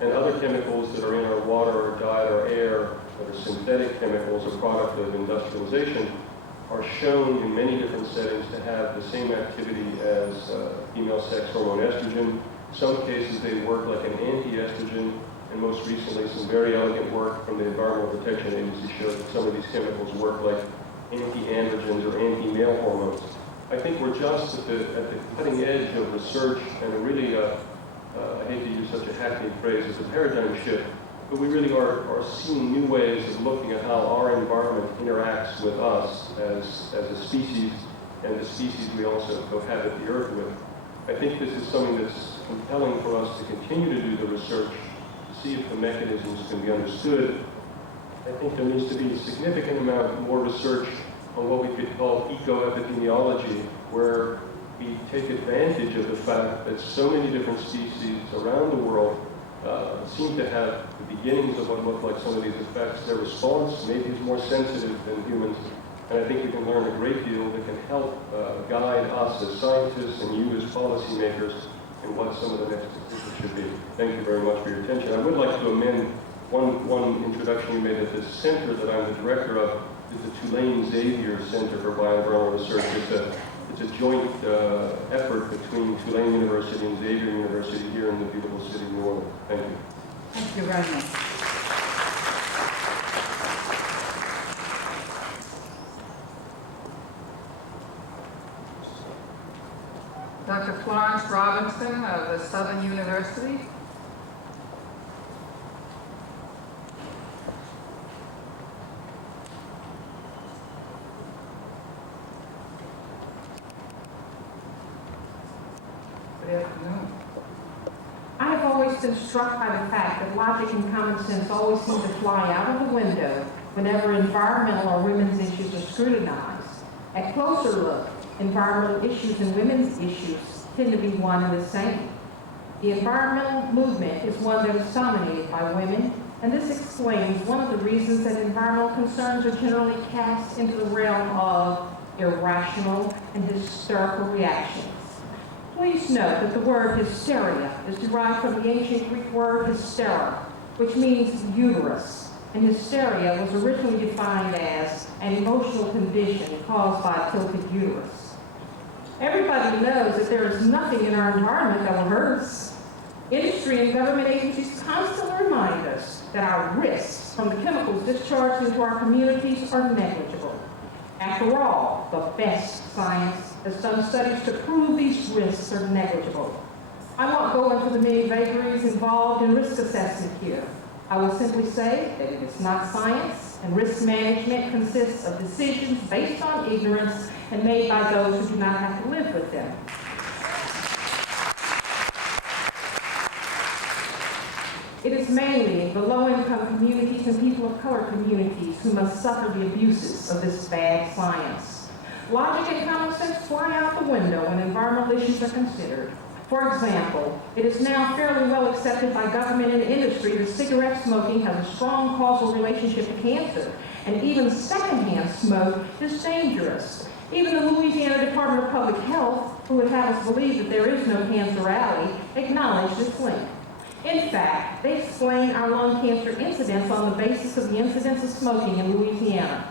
and other chemicals that are in our water, our diet, our air, that are synthetic chemicals, a product of industrialization, are shown in many different settings to have the same activity as female sex hormone estrogen. In some cases, they work like an anti-estrogen, and most recently, some very elegant work from the Environmental Protection Agency showed that some of these chemicals work like anti-androgens or anti-male hormones. I think we're just at the cutting edge of research, and really, I hate to use such a hackneyed phrase, it's a paradigm shift, but we really are seeing new ways of looking at how our environment interacts with us as a species, and the species we also cohabit the Earth with. I think this is something that's compelling for us to continue to do the research, to see if the mechanisms can be understood. I think there needs to be a significant amount more research on what we could call eco-epidemiology, where we take advantage of the fact that so many different species around the world seem to have the beginnings of what look like some of these effects. Their response maybe is more sensitive than humans, and I think we can learn a great deal that can help guide us as scientists and you as policymakers in what some of the next decisions should be. Thank you very much for your attention. I would like to amend one introduction you made at this center that I'm the director of, is the Tulane Xavier Center for Bioenvironmental Research. It's a joint effort between Tulane University and Xavier University here in the beautiful city of New Orleans. Thank you. Thank you very much. Dr. Florence Robinson of the Southern University. Good afternoon. I have always been struck by the fact that logic and common sense always seem to fly out of the window whenever environmental or women's issues are scrutinized. At closer look, environmental issues and women's issues tend to be one and the same. The environmental movement is one that is dominated by women, and this explains one of the reasons that environmental concerns are generally cast into the realm of irrational and hysterical reactions. Please note that the word hysteria is derived from the ancient Greek word hystera, which means uterus, and hysteria was originally defined as an emotional condition caused by a tilted uterus. Everybody knows that there is nothing in our environment that will hurt us. Industry and government agencies constantly remind us that our risks from the chemicals discharged into our communities are negligible. After all, the best science has done studies to prove these risks are negligible. I won't go into the many vagaries involved in risk assessment here. I will simply say that it is not science, and risk management consists of decisions based on ignorance and made by those who do not have to live with them. It is mainly the low-income communities and people of color communities who must suffer the abuses of this bad science. Logic and common sense fly out the window when environmental issues are considered. For example, it is now fairly well accepted by government and industry that cigarette smoking has a strong causal relationship to cancer, and even secondhand smoke is dangerous. Even the Louisiana Department of Public Health, who would have us believe that there is no cancer alley, acknowledge this link. In fact, they explain our lung cancer incidence on the basis of the incidence of smoking in Louisiana.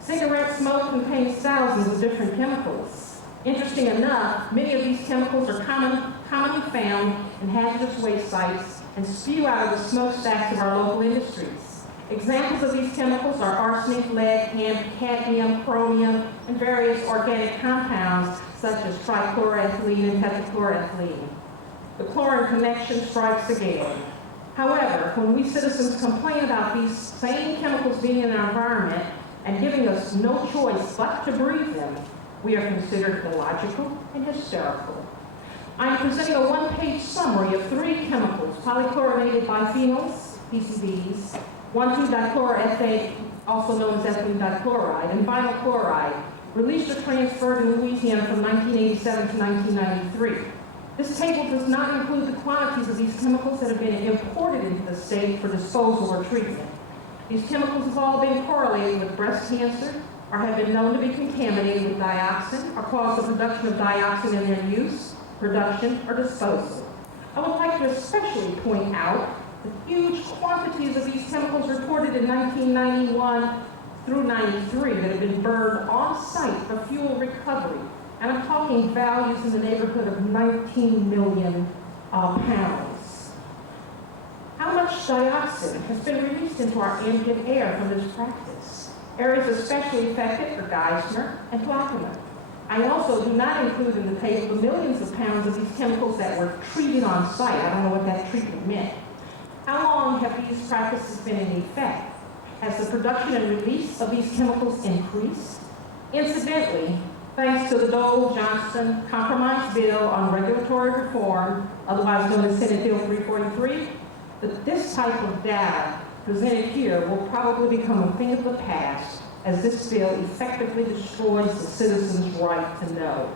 Cigarette smoke contains thousands of different chemicals. Interesting enough, many of these chemicals are commonly found in hazardous waste sites and spew out of the smokestacks of our local industries. Examples of these chemicals are arsenic, lead, cadmium, chromium, and various organic compounds such as trichloroethylene and tetrachloroethylene. The chlorine connection strikes again. However, when we citizens complain about these same chemicals being in our environment and giving us no choice but to breathe them, we are considered illogical and hysterical. I am presenting a one-page summary of 3 chemicals, polychlorinated biphenyls, PCBs, 1,2-dichloroethane, also known as ethylene dichloride, and vinyl chloride, released or transferred in Louisiana from 1987 to 1993. This table does not include the quantities of these chemicals that have been imported into the state for disposal or treatment. These chemicals have all been correlated with breast cancer or have been known to be contaminated with dioxin or cause the production of dioxin in their use, production, or disposal. I would like to especially point out the huge quantities of these chemicals reported in 1991 through 93 that have been burned on site for fuel recovery. And I'm talking values in the neighborhood of 19 million pounds. How much dioxin has been released into our ambient air from this practice? Areas especially affected are Geismar and Plaquemine. I also do not include in the table the millions of pounds of these chemicals that were treated on site. I don't know what that treatment meant. How long have these practices been in effect? Has the production and release of these chemicals increased? Incidentally, thanks to the Dole-Johnston Compromise Bill on Regulatory Reform, otherwise known as Senate Bill 343, that this type of data presented here will probably become a thing of the past as this bill effectively destroys the citizens' right to know.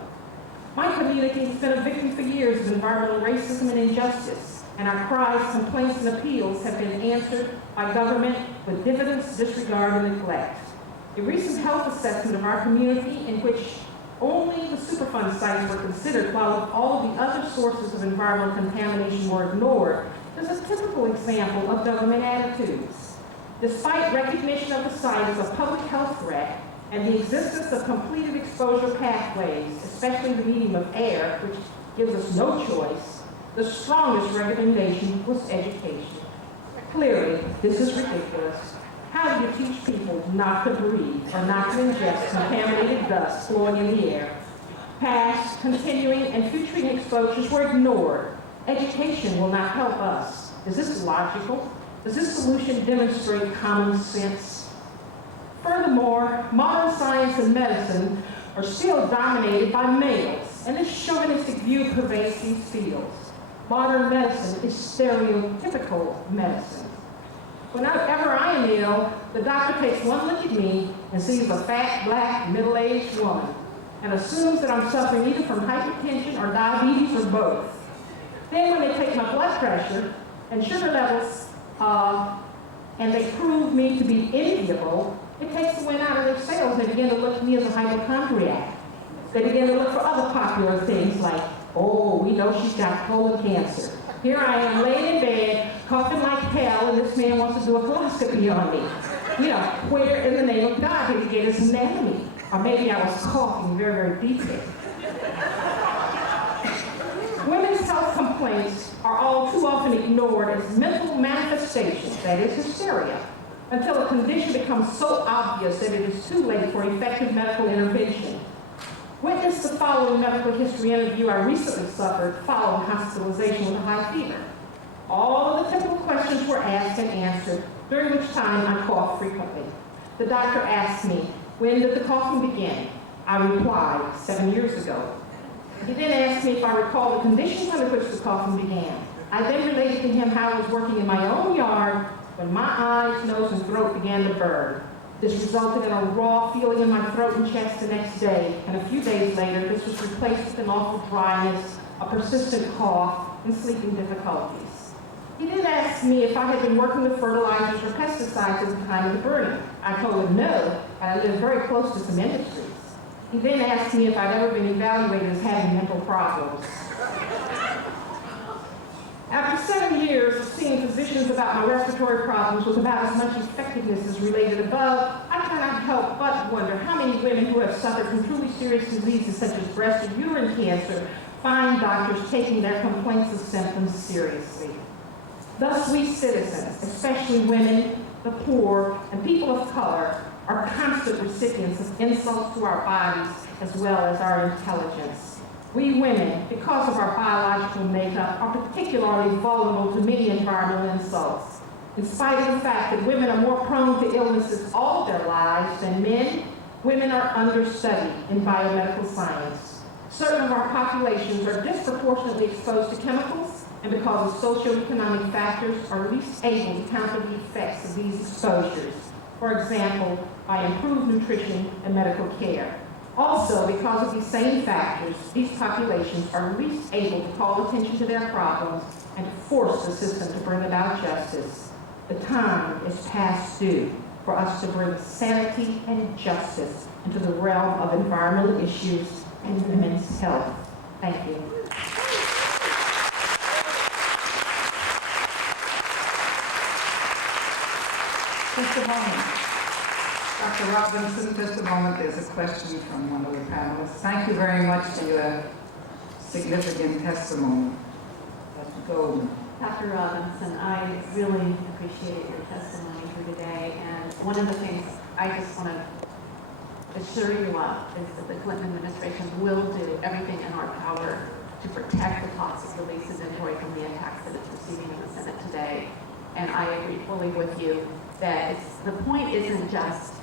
My community has been a victim for years of environmental racism and injustice, and our cries, complaints, and appeals have been answered by government with diffidence, disregard, and neglect. A recent health assessment of our community in which only the Superfund sites were considered while all the other sources of environmental contamination were ignored is a typical example of government attitudes. Despite recognition of the site as a public health threat and the existence of completed exposure pathways, especially the medium of air, which gives us no choice, the strongest recommendation was education. Clearly, this is ridiculous. How do you teach people not to breathe or not to ingest contaminated dust flowing in the air? Past, continuing, and future exposures were ignored. Education will not help us. Is this logical? Does this solution demonstrate common sense? Furthermore, modern science and medicine are still dominated by males, and this chauvinistic view pervades these fields. Modern medicine is stereotypical medicine. Whenever I am ill, the doctor takes one look at me and sees a fat, black, middle-aged woman and assumes that I'm suffering either from hypertension or diabetes or both. Then when they take my blood pressure and sugar levels and they prove me to be enviable, it takes the wind out of their sails. They begin to look at me as a hypochondriac. They begin to look for other popular things like, oh, we know she's got colon cancer. Here I am laying in bed, coughing like hell, and this man wants to do a coloscopy on me. You know, where in the name of God did he get his anatomy? Or maybe I was coughing very, very deeply. Women's health complaints are all too often ignored as mental manifestations, that is hysteria, until a condition becomes so obvious that it is too late for effective medical intervention. Witness the following medical history interview I recently suffered following hospitalization with a high fever. All of the typical questions were asked and answered, during which time I coughed frequently. The doctor asked me, when did the coughing begin? I replied, 7 years ago. He then asked me if I recall the conditions under which the coughing began. I then related to him how I was working in my own yard when my eyes, nose, and throat began to burn. This resulted in a raw feeling in my throat and chest the next day, and a few days later, this was replaced with an awful dryness, a persistent cough, and sleeping difficulties. He then asked me if I had been working with fertilizers or pesticides at the time of the burning. I told him no, but I lived very close to some industries. He then asked me if I'd ever been evaluated as having mental problems. After 7 years of seeing physicians about my respiratory problems with about as much effectiveness as related above, I cannot help but wonder how many women who have suffered from truly serious diseases such as breast or uterine cancer find doctors taking their complaints of symptoms seriously. Thus, we citizens, especially women, the poor, and people of color, are constant recipients of insults to our bodies as well as our intelligence. We women, because of our biological makeup, are particularly vulnerable to many environmental insults. In spite of the fact that women are more prone to illnesses all of their lives than men, women are understudied in biomedical science. Certain of our populations are disproportionately exposed to chemicals, and because of socioeconomic factors, are least able to counter the effects of these exposures. For example, by improved nutrition and medical care. Also, because of these same factors, these populations are least able to call attention to their problems and to force the system to bring about justice. The time is past due for us to bring sanity and justice into the realm of environmental issues and women's health. Thank you. Just a moment. Dr. Robinson, just a moment. There's a question from one of the panelists. Thank you very much for your significant testimony. Dr. Goldman. Dr. Robinson, I really appreciate your testimony here today, and one of the things I just want to assure you of is that the Clinton administration will do everything in our power to protect the toxic releases inventory from the attacks that it's receiving in the Senate today. And I agree fully with you that the point isn't just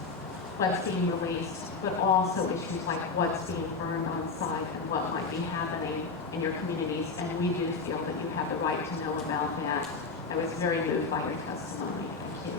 what's being released, but also issues like what's being burned on site and what might be happening in your communities. And we do feel that you have the right to know about that. I was very moved by your testimony. Thank you.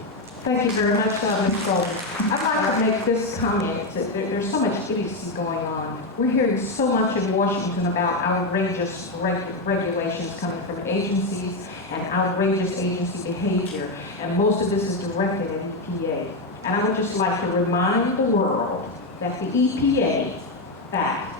Thank you very much, Ms. Goldman. I'd like to make this comment that there's so much idiocy going on. We're hearing so much in Washington about outrageous regulations coming from agencies and outrageous agency behavior, and most of this is directed at EPA. And I would just like to remind the world that the EPA that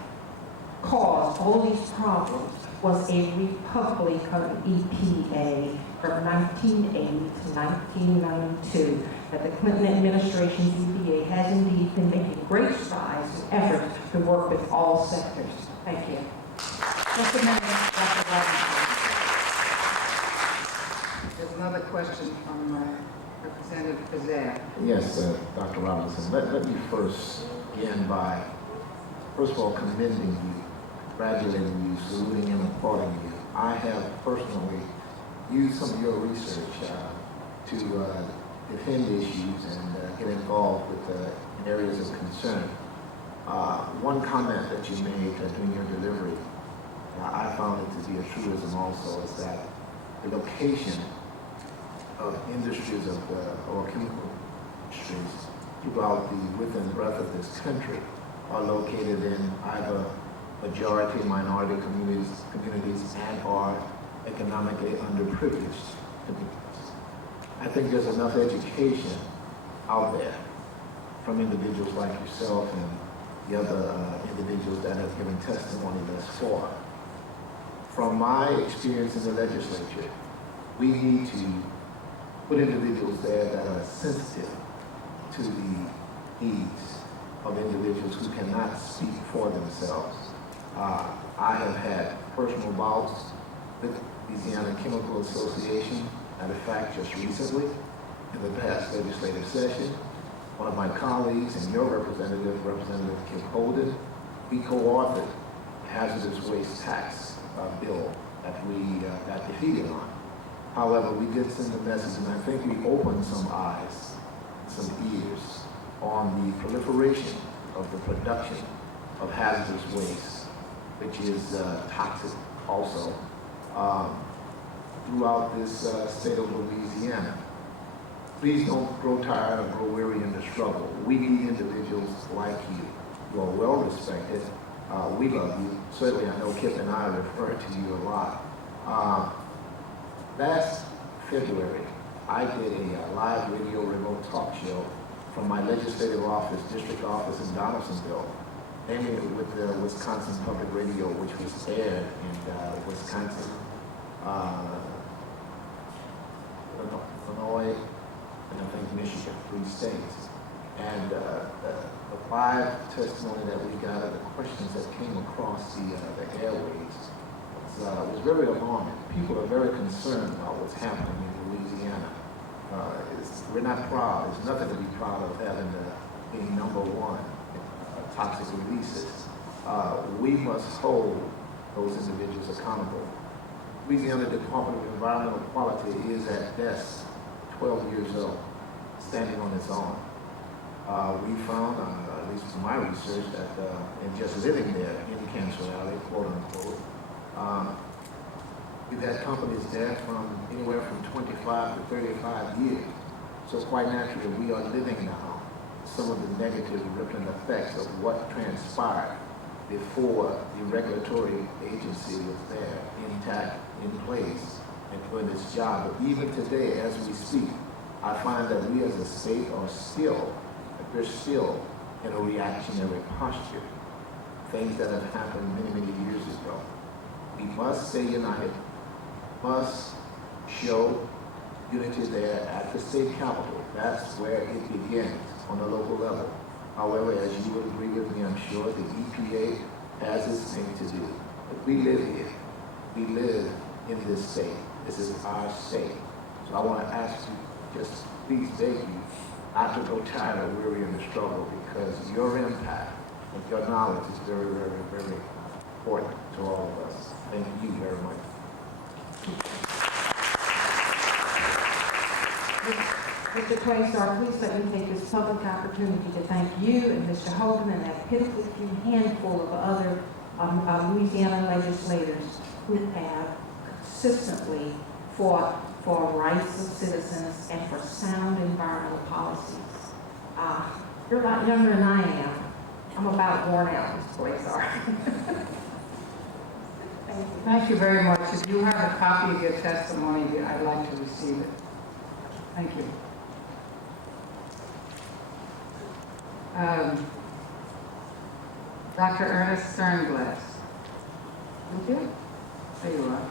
caused all these problems was a Republican EPA from 1980 to 1992, that the Clinton administration's EPA has indeed been making great strides in efforts to work with all sectors. Thank you. Just a minute, Dr. Robinson. There's another question from Representative Kazan. Yes, Dr. Robinson. Let me first begin by, first of all, commending you, congratulating you, saluting and applauding you. I have personally used some of your research to defend issues and get involved with in areas of concern. One comment that you made during your delivery, I found it to be a truism also, is that the location of industries or chemical industries throughout the width and breadth of this country are located in either majority minority communities and are economically underprivileged communities. I think there's enough education out there from individuals like yourself and the other individuals that have given testimony thus far. From my experience in the legislature, we need to put individuals there that are sensitive to the needs of individuals who cannot speak for themselves. I have had personal bouts with Louisiana Chemical Association. Matter of fact, just recently, in the past legislative session, one of my colleagues and your representative, Representative Kim Holden, we co-authored a hazardous waste tax bill that we got defeated on. However, we did send a message, and I think we opened some eyes, some ears on the proliferation of the production of hazardous waste, which is toxic also. throughout this state of Louisiana. Please don't grow tired or grow weary in the struggle. We need individuals like you. You are well respected. We love you. Certainly, I know Kip and I refer to you a lot. Last February, I did a live radio remote talk show from my legislative office, district office in Donaldsonville, namely with the Wisconsin Public Radio, which was aired in Wisconsin, Illinois, and I think Michigan, 3 states. And the live testimony that we got, the questions that came across the airwaves, was very alarming. People are very concerned about what's happening in Louisiana. We're not proud. There's nothing to be proud of having being #1 in toxic releases. We must hold those individuals accountable. Louisiana Department of Environmental Quality is at best 12 years old, standing on its own. We found, at least from my research, that in just living there in Cancer Alley, quote unquote, we've had companies there from anywhere from 25 to 35 years. So quite naturally, we are living now some of the negative rippling effects of what transpired before the regulatory agency was there, intact, in place, and doing its job. But even today, as we speak, I find that we as a state are still in a reactionary posture. Things that have happened many, many years ago. We must stay united, must show unity there at the state capitol. That's where it begins on the local level. However, as you would agree with me, I'm sure, the EPA has its thing to do. But we live here. We live in this state. This is our state. So I want to ask you, just please beg you, not to go tired or weary in the struggle, because your impact and your knowledge is very, very, very important to all of us. Thank you very much. Mr. Quasar, please let me take this public opportunity to thank you and Mr. Holden and that pitiful handful of other Louisiana legislators who have consistently fought for rights of citizens and for sound environmental policies. You're a lot younger than I am. I'm about worn out, Mr. Quasar. Thank you very much. If you have a copy of your testimony, I'd like to receive it. Thank you. Dr. Ernest Sternglass. Thank you. There you are.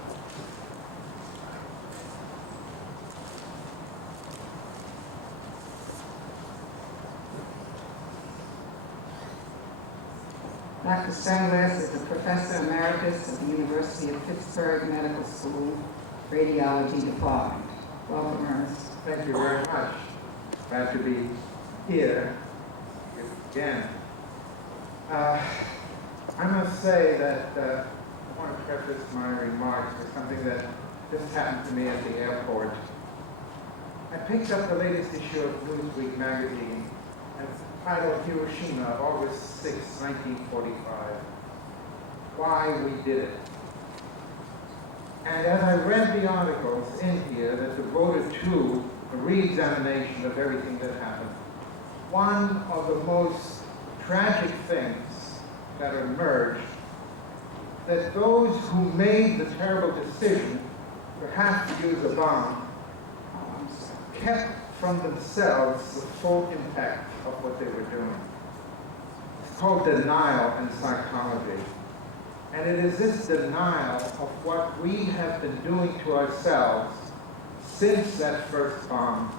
Dr. Sternglass is a professor emeritus at the University of Pittsburgh Medical School, Radiology Department. Welcome, Ernest. Thank you very much. Glad to be here again. I must say that I want to preface my remarks with something that just happened to me at the airport. I picked up the latest issue of Newsweek magazine, and it's titled Hiroshima, August 6, 1945. Why we did it. And as I read the articles in here that devoted to a re-examination of everything that happened, one of the most tragic things that emerged, that those who made the terrible decision to have to use a bomb kept from themselves the full impact of what they were doing. It's called denial in psychology. And it is this denial of what we have been doing to ourselves since that first bomb,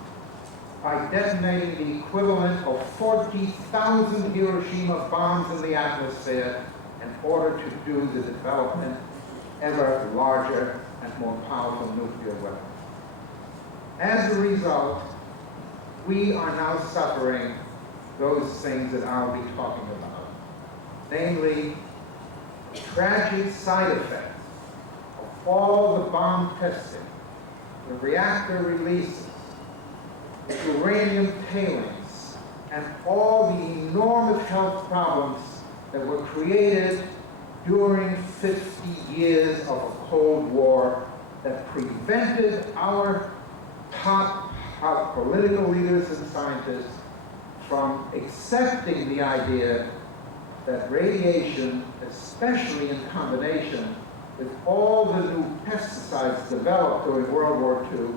by detonating the equivalent of 40,000 Hiroshima bombs in the atmosphere in order to do the development of ever larger and more powerful nuclear weapons. As a result, we are now suffering those things that I'll be talking about, namely the tragic side effects of all the bomb testing, the reactor releases, the uranium tailings, and all the enormous health problems that were created during 50 years of a Cold War that prevented our top political leaders and scientists from accepting the idea that radiation, especially in combination with all the new pesticides developed during World War II,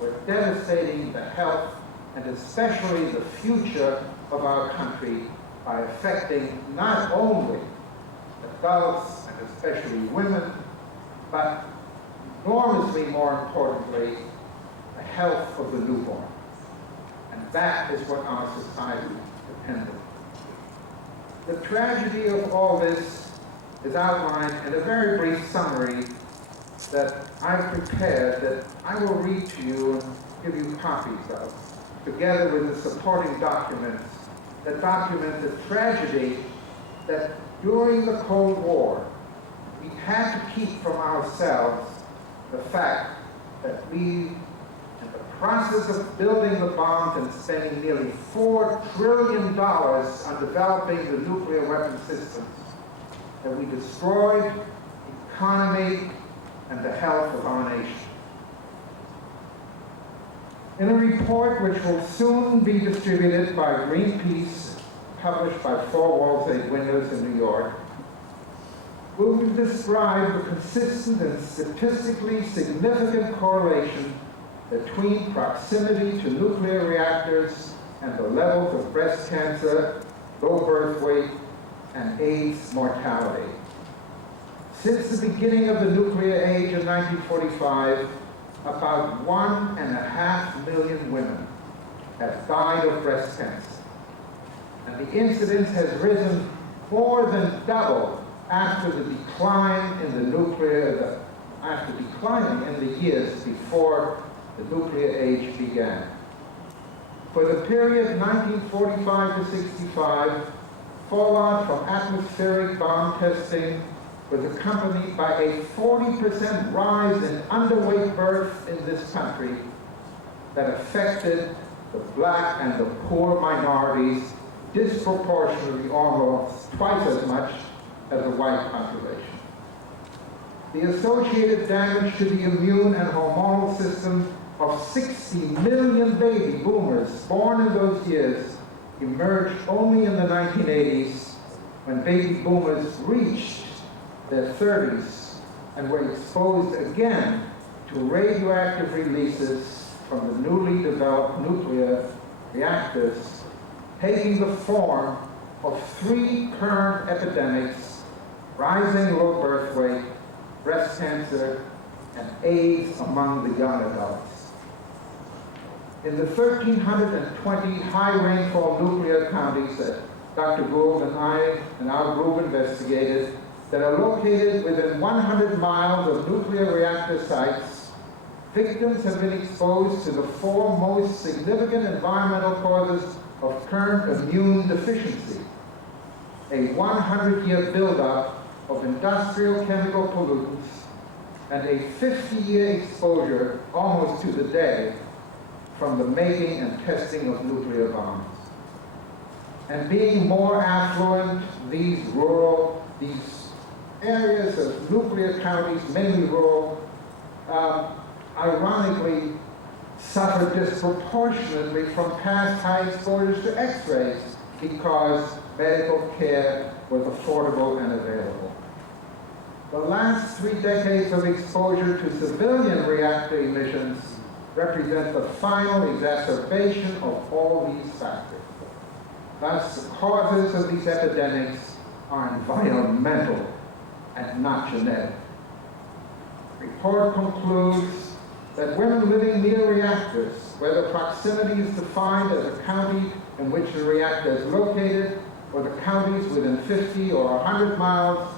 were devastating the health and especially the future of our country by affecting not only adults and especially women, but enormously more importantly, the health of the newborn. And that is what our society depends on. The tragedy of all this is outlined in a very brief summary that I've prepared that I will read to you and give you copies of, together with the supporting documents that document the tragedy that during the Cold War we had to keep from ourselves the fact that we, in the process of building the bombs and spending nearly $4 trillion on developing the nuclear weapon systems, that we destroyed the economy and the health of our nation. In a report which will soon be distributed by Greenpeace, published by Four Walls, Eight Windows in New York, will describe the consistent and statistically significant correlation between proximity to nuclear reactors and the levels of breast cancer, low birth weight, and AIDS mortality. Since the beginning of the nuclear age in 1945, about 1.5 million women have died of breast cancer. And the incidence has risen more than double after the decline in the nuclear, after declining in the years before the nuclear age began. For the period 1945 to 65, fallout from atmospheric bomb testing was accompanied by a 40% rise in underweight births in this country that affected the black and the poor minorities disproportionately, almost twice as much as the white population. The associated damage to the immune and hormonal system of 60 million baby boomers born in those years emerged only in the 1980s, when baby boomers reached their 30s and were exposed again to radioactive releases from the newly developed nuclear reactors, taking the form of 3 current epidemics: rising low birth weight, breast cancer, and AIDS among the young adults. In the 1,320 high rainfall nuclear counties that Dr. Gould and I and our group investigated that are located within 100 miles of nuclear reactor sites, victims have been exposed to the 4 most significant environmental causes of current immune deficiency: a 100-year buildup of industrial chemical pollutants and a 50-year exposure, almost to the day, from the making and testing of nuclear bombs. And being more affluent, these areas of nuclear counties, mainly rural, ironically suffer disproportionately from past high exposures to X-rays because medical care was affordable and available. The last 3 decades of exposure to civilian reactor emissions represent the final exacerbation of all these factors. Thus, the causes of these epidemics are environmental and not genetic. The report concludes that women living near reactors, where the proximity is defined as a county in which the reactor is located, or the counties within 50 or 100 miles,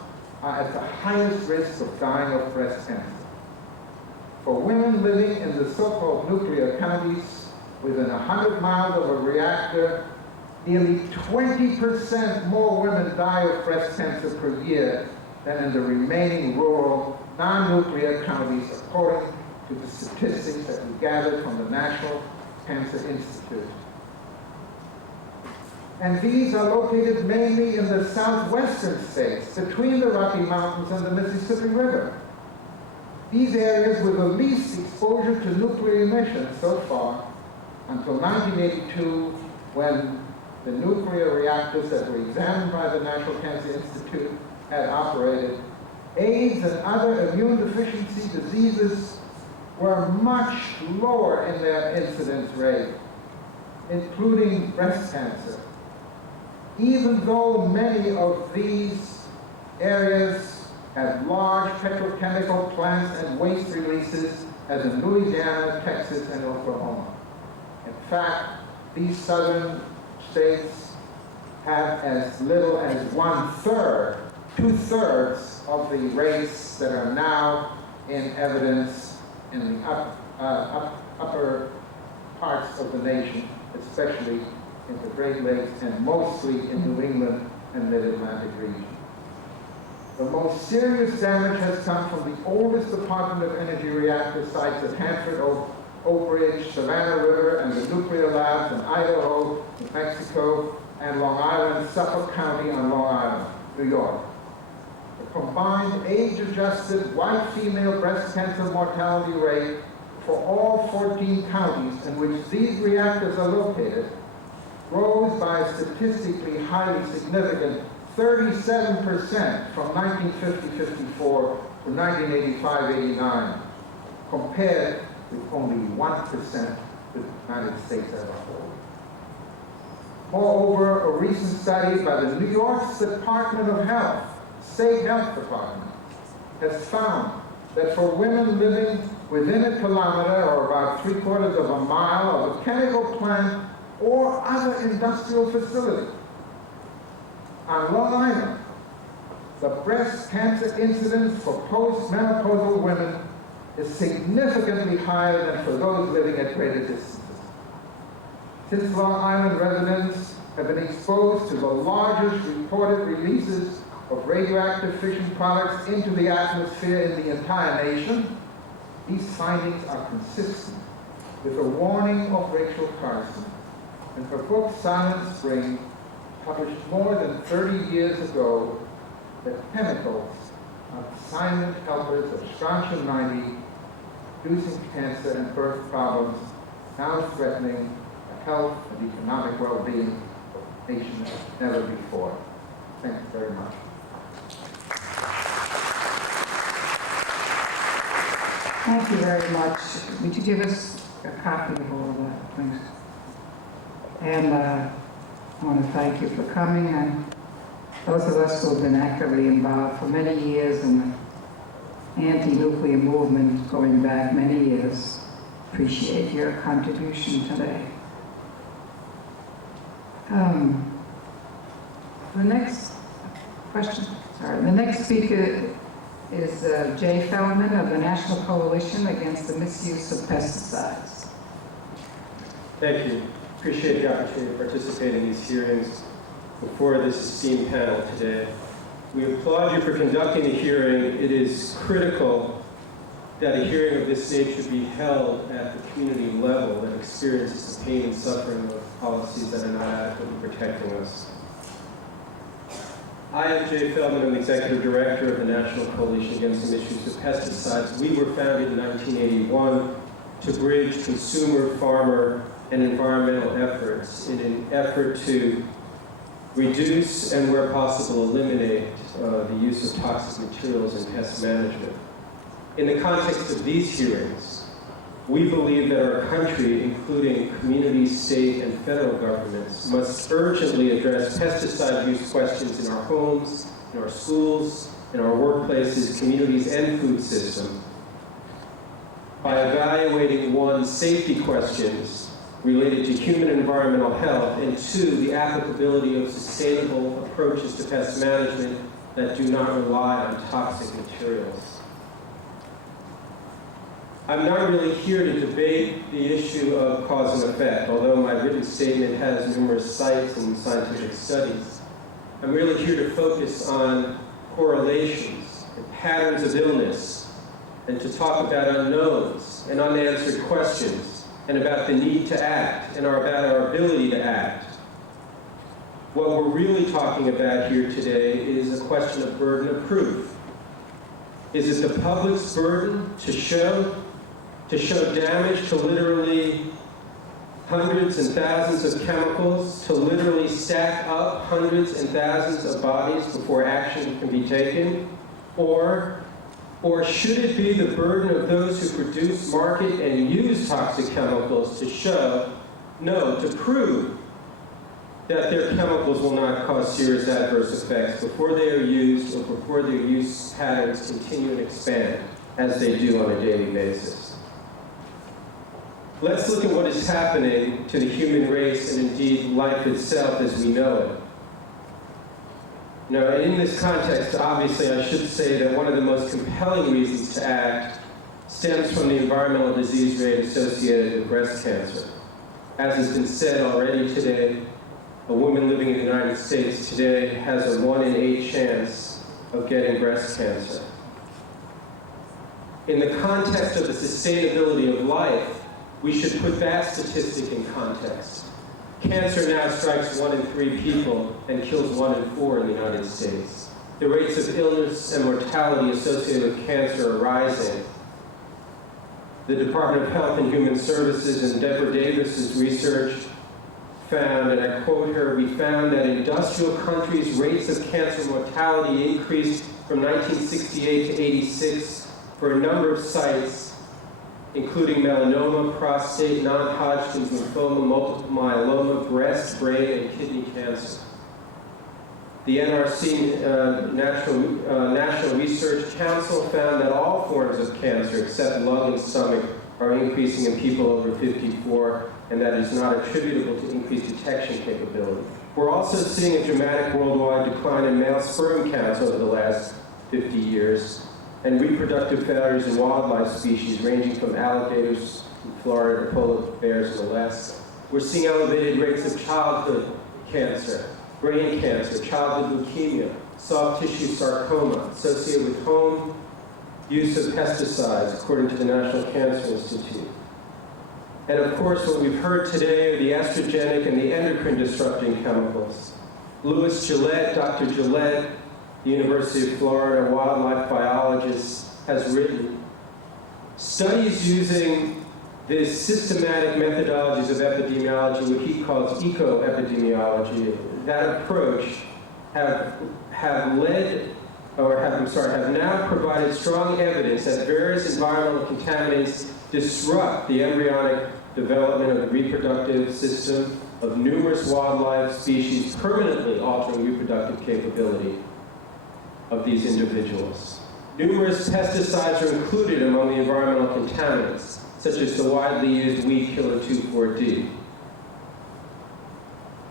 are at the highest risk of dying of breast cancer. For women living in the so-called nuclear counties within 100 miles of a reactor, nearly 20% more women die of breast cancer per year than in the remaining rural, non-nuclear counties, according to the statistics that we gathered from the National Cancer Institute. And these are located mainly in the southwestern states, between the Rocky Mountains and the Mississippi River. These areas with the least exposure to nuclear emissions so far until 1982, when the nuclear reactors that were examined by the National Cancer Institute had operated, AIDS and other immune deficiency diseases were much lower in their incidence rate, including breast cancer. Even though many of these areas have large petrochemical plants and waste releases, as in Louisiana, Texas, and Oklahoma. In fact, these southern states have as little as 1/3, 2/3 of the rates that are now in evidence in the upper parts of the nation, especially in the Great Lakes and mostly in New England and Mid-Atlantic region. The most serious damage has come from the oldest Department of Energy reactor sites at Hanford, Oak Ridge, Savannah River, and the nuclear labs in Idaho, New Mexico, and Long Island, Suffolk County on Long Island, New York. The combined age-adjusted white female breast cancer mortality rate for all 14 counties in which these reactors are located rose by a statistically highly significant 37% from 1950-54 to 1985-89, compared with only 1% with the United States as a whole. Moreover, a recent study by the New York Department of Health, State Health Department, has found that for women living within a kilometer or about 3/4 of a mile of a chemical plant or other industrial facility on Long Island, the breast cancer incidence for postmenopausal women is significantly higher than for those living at greater distances. Since Long Island residents have been exposed to the largest reported releases of radioactive fission products into the atmosphere in the entire nation, these findings are consistent with a warning of Rachel Carson in her book Silent Spring, published more than 30 years ago, that chemicals are silent helpers of strontium-90, inducing cancer and birth problems, now threatening the health and economic well-being of the nation as never before. Thank you very much. Thank you very much. Would you give us a copy of all of that, please? And I want to thank you for coming, and those of us who have been actively involved for many years in the anti-nuclear movement going back many years, appreciate your contribution today. The next speaker is Jay Feldman of the National Coalition Against the Misuse of Pesticides. Thank you. Appreciate the opportunity to participate in these hearings before this esteemed panel today. We applaud you for conducting the hearing. It is critical that a hearing of this nature be held at the community level that experiences the pain and suffering of policies that are not adequately protecting us. I am Jay Feldman. I'm the Executive Director of the National Coalition Against the Misuse of Pesticides. We were founded in 1981 to bridge consumer, farmer, and environmental efforts in an effort to reduce and, where possible, eliminate the use of toxic materials in pest management. In the context of these hearings, we believe that our country, including community, state, and federal governments, must urgently address pesticide use questions in our homes, in our schools, in our workplaces, communities, and food system by evaluating, one, safety questions related to human and environmental health, and two, the applicability of sustainable approaches to pest management that do not rely on toxic materials. I'm not really here to debate the issue of cause and effect, although my written statement has numerous sites and scientific studies. I'm really here to focus on correlations and patterns of illness, and to talk about unknowns and unanswered questions, and about the need to act, and about our ability to act. What we're really talking about here today is a question of burden of proof. Is it the public's burden to show damage to literally hundreds and thousands of chemicals, to literally stack up hundreds and thousands of bodies before action can be taken? Or should it be the burden of those who produce, market, and use toxic chemicals to show, no, to prove that their chemicals will not cause serious adverse effects before they are used or before their use patterns continue and expand, as they do on a daily basis? Let's look at what is happening to the human race and indeed life itself as we know it. Now, in this context, obviously, I should say that one of the most compelling reasons to act stems from the environmental disease rate associated with breast cancer. As has been said already today, a woman living in the United States today has a 1 in 8 chance of getting breast cancer. In the context of the sustainability of life, we should put that statistic in context. Cancer now strikes 1 in 3 people and kills 1 in 4 in the United States. The rates of illness and mortality associated with cancer are rising. The Department of Health and Human Services and Deborah Davis's research found, and I quote her, "We found that in industrial countries, rates of cancer mortality increased from 1968 to 86 for a number of sites, including melanoma, prostate, non-Hodgkin's lymphoma, multiple myeloma, breast, brain, and kidney cancer." The NRC, National Research Council, found that all forms of cancer, except lung and stomach, are increasing in people over 54, and that is not attributable to increased detection capability. We're also seeing a dramatic worldwide decline in male sperm counts over the last 50 years, and reproductive failures in wildlife species ranging from alligators in Florida to polar bears in Alaska. We're seeing elevated rates of childhood cancer, brain cancer, childhood leukemia, soft tissue sarcoma associated with home use of pesticides, according to the National Cancer Institute. And of course, what we've heard today are the estrogenic and the endocrine disrupting chemicals. Louis Gillette, Dr. Gillette, the University of Florida wildlife biologist, has written, studies using the systematic methodologies of epidemiology, what he calls eco-epidemiology, that approach have now provided strong evidence that various environmental contaminants disrupt the embryonic development of the reproductive system of numerous wildlife species, permanently altering reproductive capability of these individuals. Numerous pesticides are included among the environmental contaminants, such as the widely used weed killer 2,4-D.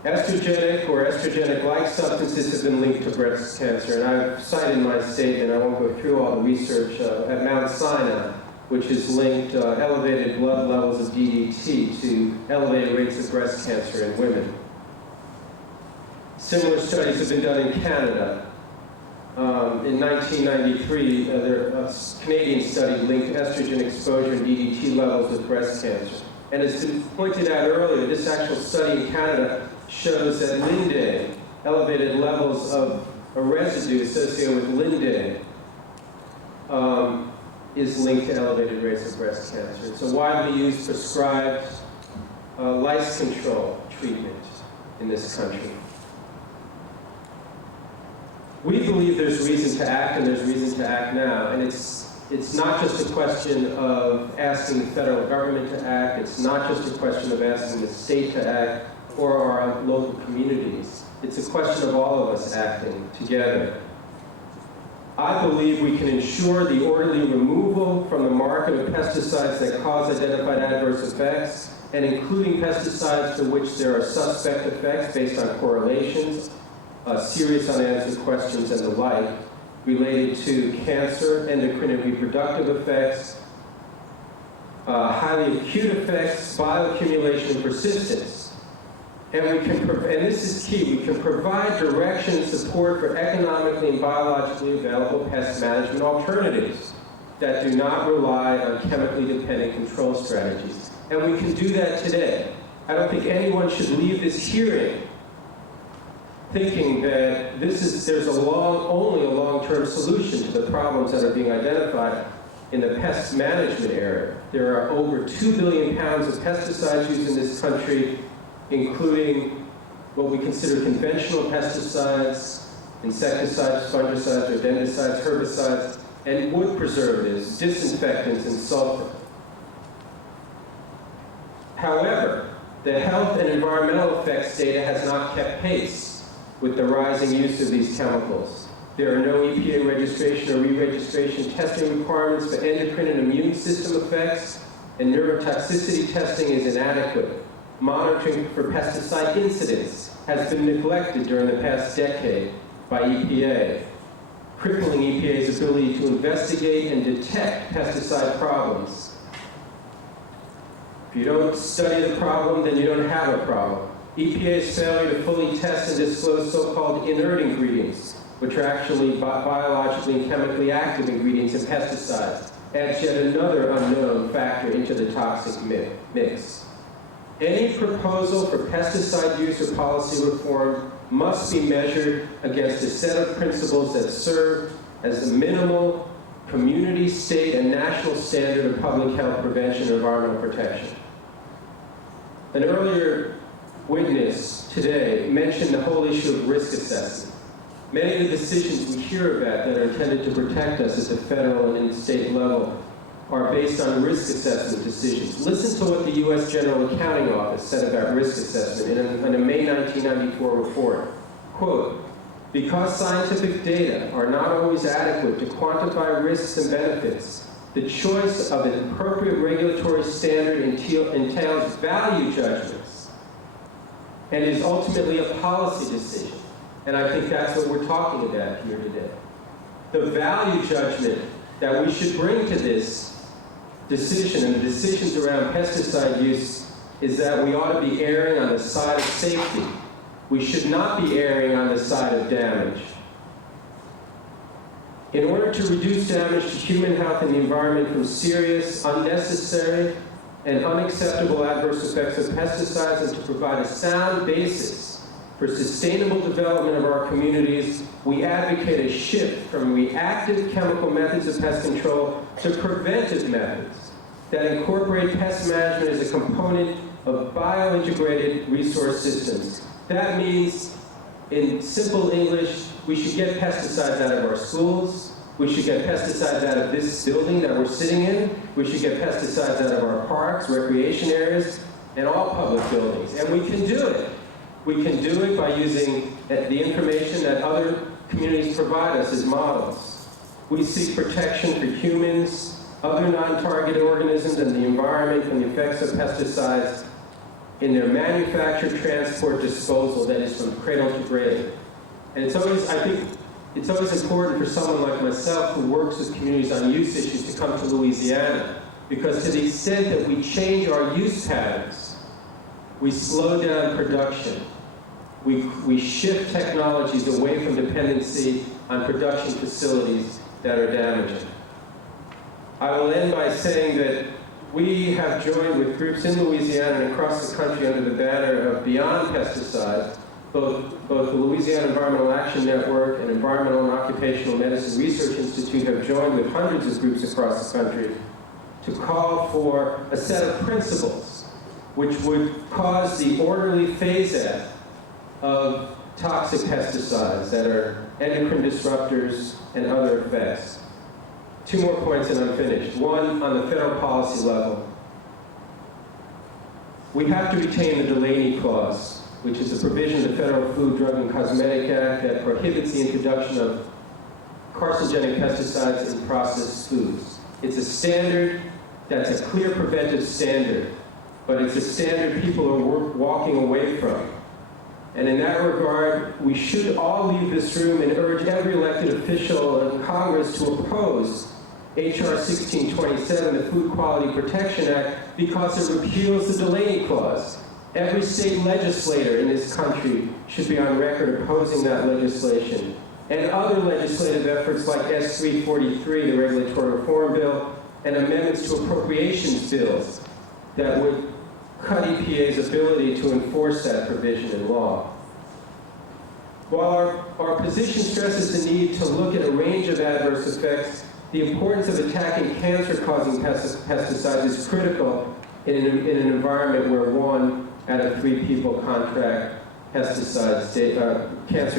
Estrogenic or estrogenic-like substances have been linked to breast cancer, and I've cited in my statement, I won't go through all the research, at Mount Sinai, which has linked elevated blood levels of DDT to elevated rates of breast cancer in women. Similar studies have been done in Canada. In 1993, a Canadian study linked estrogen exposure and DDT levels with breast cancer. And as been pointed out earlier, this actual study in Canada shows that lindane, elevated levels of a residue associated with lindane, is linked to elevated rates of breast cancer. It's a widely used prescribed lice control treatment in this country. We believe there's reason to act, and there's reason to act now. And it's not just a question of asking the federal government to act. It's not just a question of asking the state to act or our local communities. It's a question of all of us acting together. I believe we can ensure the orderly removal from the market of pesticides that cause identified adverse effects, and including pesticides for which there are suspect effects based on correlations, serious unanswered questions and the like, related to cancer, endocrine and reproductive effects, highly acute effects, bioaccumulation and persistence. And this is key, we can provide direction and support for economically and biologically available pest management alternatives that do not rely on chemically dependent control strategies. And we can do that today. I don't think anyone should leave this hearing thinking that there's only a long-term solution to the problems that are being identified in the pest management area. There are over 2 billion pounds of pesticides used in this country, including what we consider conventional pesticides, insecticides, fungicides, rodenticides, herbicides, and wood preservatives, disinfectants, and sulfur. However, the health and environmental effects data has not kept pace with the rising use of these chemicals. There are no EPA registration or re-registration testing requirements for endocrine and immune system effects, and neurotoxicity testing is inadequate. Monitoring for pesticide incidents has been neglected during the past decade by EPA, crippling EPA's ability to investigate and detect pesticide problems. If you don't study the problem, then you don't have a problem. EPA's failure to fully test and disclose so-called inert ingredients, which are actually biologically and chemically active ingredients in pesticides, adds yet another unknown factor into the toxic mix. Any proposal for pesticide use or policy reform must be measured against a set of principles that serve as the minimal community, state, and national standard of public health prevention and environmental protection. An earlier witness today mentioned the whole issue of risk assessment. Many of the decisions we hear about that are intended to protect us at the federal and state level are based on risk assessment decisions. Listen to what the U.S. General Accounting Office said about risk assessment in a May 1994 report. Quote, "Because scientific data are not always adequate to quantify risks and benefits, the choice of an appropriate regulatory standard entails value judgments and is ultimately a policy decision." And I think that's what we're talking about here today. The value judgment that we should bring to this decision and the decisions around pesticide use is that we ought to be erring on the side of safety. We should not be erring on the side of damage. In order to reduce damage to human health and the environment from serious, unnecessary, and unacceptable adverse effects of pesticides, and to provide a sound basis for sustainable development of our communities, we advocate a shift from reactive chemical methods of pest control to preventive methods that incorporate pest management as a component of biointegrated resource systems. That means, in simple English, we should get pesticides out of our schools, we should get pesticides out of this building that we're sitting in, we should get pesticides out of our parks, recreation areas, and all public buildings. And we can do it. We can do it by using the information that other communities provide us as models. We seek protection for humans, other non-targeted organisms, and the environment from the effects of pesticides in their manufacture, transport, disposal, that is from cradle to grave. And it's always, I think, it's always important for someone like myself who works with communities on use issues to come to Louisiana, because to the extent that we change our use patterns, we slow down production. We shift technologies away from dependency on production facilities that are damaging. I will end by saying that we have joined with groups in Louisiana and across the country under the banner of Beyond Pesticides. Both the Louisiana Environmental Action Network and Environmental and Occupational Medicine Research Institute have joined with hundreds of groups across the country to call for a set of principles which would cause the orderly phase-out of toxic pesticides that are endocrine disruptors and other effects. 2 more points and I'm finished. One, on the federal policy level, we have to retain the Delaney Clause, which is a provision of the Federal Food, Drug, and Cosmetic Act that prohibits the introduction of carcinogenic pesticides in processed foods. It's a standard that's a clear preventive standard, but it's a standard people are walking away from. And in that regard, we should all leave this room and urge every elected official in Congress to oppose H.R. 1627, the Food Quality Protection Act, because it repeals the Delaney Clause. Every state legislator in this country should be on record opposing that legislation. And other legislative efforts like S343, the Regulatory Reform Bill, and amendments to appropriations bills that would cut EPA's ability to enforce that provision in law. While our position stresses the need to look at a range of adverse effects, the importance of attacking cancer-causing pesticides is critical in an environment where 1 out of 3 people contract cancer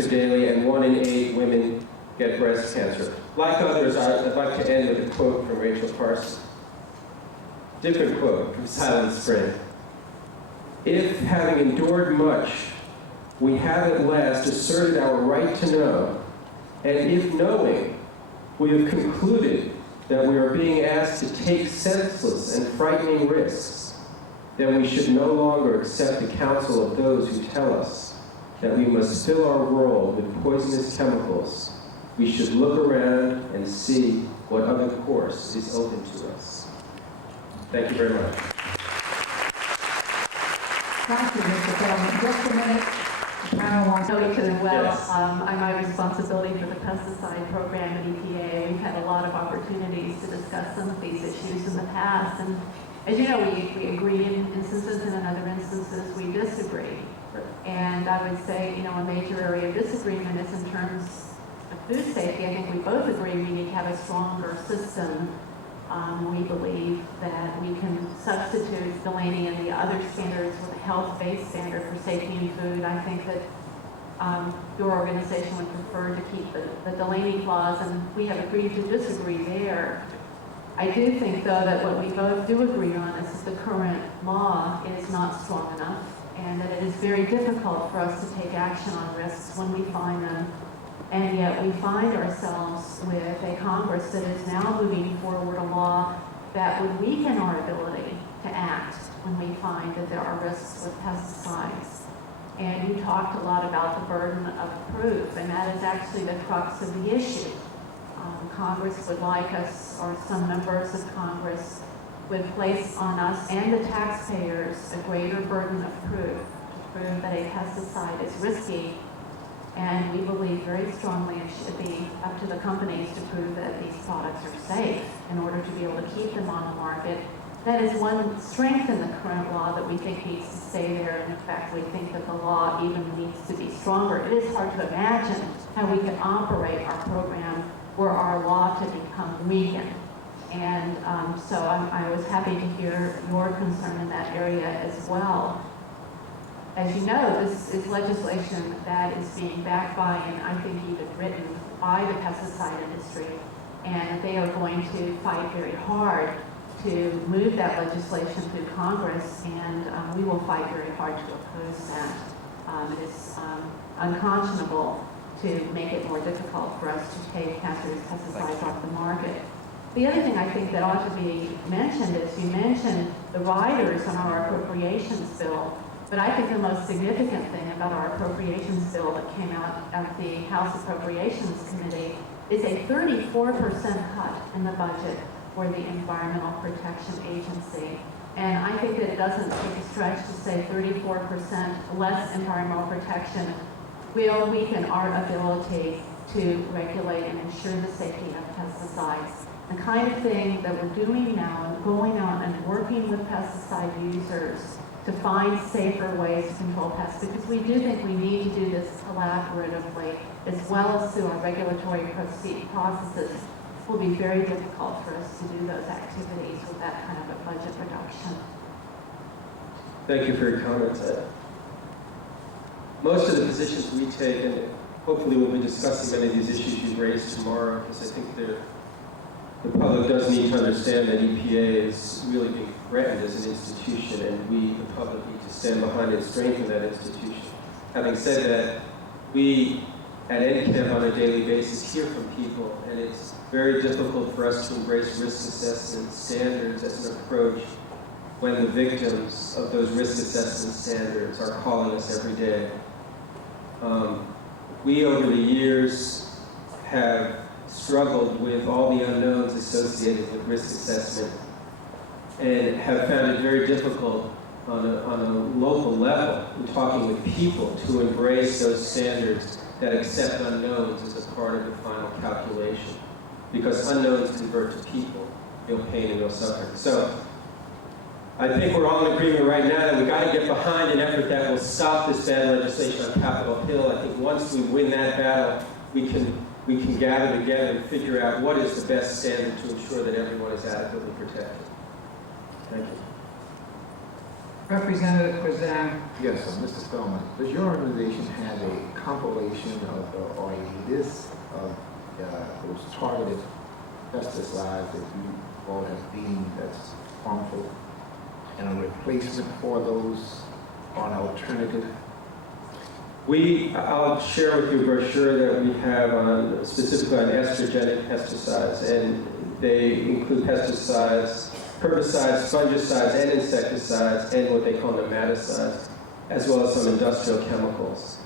daily, and 1 in 8 women get breast cancer. Like others, I'd like to end with a quote from Rachel Carson. Different quote from Silent Spring. If, having endured much, we have at last asserted our right to know, and if knowing, we have concluded that we are being asked to take senseless and frightening risks, then we should no longer accept the counsel of those who tell us that we must fill our world with poisonous chemicals. We should look around and see what other course is open to us. Thank you very much. Thank you, Mr. Bellman. Just a minute. I want know each other well. Yes. I'm my responsibility for the pesticide program at EPA. We've had a lot of opportunities to discuss some of these issues in the past. And as you know, we agree in instances, and in other instances we disagree. And I would say, a major area of disagreement is in terms of food safety. I think we both agree we need to have a stronger system. We believe that we can substitute Delaney and the other standards with a health-based standard for safety in food. I think that your organization would prefer to keep the Delaney clause, and we have agreed to disagree there. I do think, though, that what we both do agree on is that the current law is not strong enough, and that it is very difficult for us to take action on risks when we find them. And yet we find ourselves with a Congress that is now moving forward a law that would weaken our ability to act when we find that there are risks with pesticides. And you talked a lot about the burden of proof, and that is actually the crux of the issue. Congress would like us, or some members of Congress, would place on us and the taxpayers a greater burden of proof to prove that a pesticide is risky. And we believe very strongly it should be up to the companies to prove that these products are safe in order to be able to keep them on the market. That is one strength in the current law that we think needs to stay there. And in fact, we think that the law even needs to be stronger. It is hard to imagine how we can operate our program were our law to become weakened. And so I was happy to hear your concern in that area as well. As you know, this is legislation that is being backed by, and I think even written by the pesticide industry, and they are going to fight very hard to move that legislation through Congress, and we will fight very hard to oppose that. It is unconscionable to make it more difficult for us to take hazardous pesticides off the market. The other thing I think that ought to be mentioned is you mentioned the riders on our appropriations bill. But I think the most significant thing about our appropriations bill that came out of the House Appropriations Committee is a 34% cut in the budget for the Environmental Protection Agency. And I think that it doesn't take a stretch to say 34% less environmental protection will weaken our ability to regulate and ensure the safety of pesticides. The kind of thing that we're doing now and going out and working with pesticide users to find safer ways to control pests, because we do think we need to do this collaboratively, as well as through our regulatory processes. It will be very difficult for us to do those activities with that kind of a budget reduction. Thank you for your comments, Ed. Most of the positions we take, and hopefully we'll be discussing many of these issues you raised tomorrow, because I think the public does need to understand that EPA is really being threatened as an institution, and we, the public, need to stand behind and strengthen that institution. Having said that, we at NCAP on a daily basis hear from people, and it's very difficult for us to embrace risk assessment standards as an approach when the victims of those risk assessment standards are calling us every day. We, over the years, have struggled with all the unknowns associated with risk assessment and have found it very difficult on a local level in talking with people to embrace those standards that accept unknowns as a part of the final calculation, because unknowns convert to people, real pain and real suffering. So I think we're all in agreement right now that we've got to get behind an effort that will stop this bad legislation on Capitol Hill. I think once we win that battle, we can gather together and figure out what is the best standard to ensure that everyone is adequately protected. Thank you. Representative Kazan. Yes, Mr. Spellman, does your organization have a compilation of or a list of those targeted pesticides that you all have deemed that's harmful, and a replacement for those or an alternative? I'll share with you a brochure that we have on, specifically on estrogenic pesticides, and they include pesticides, herbicides, fungicides, and insecticides, and what they call nematicides, as well as some industrial chemicals.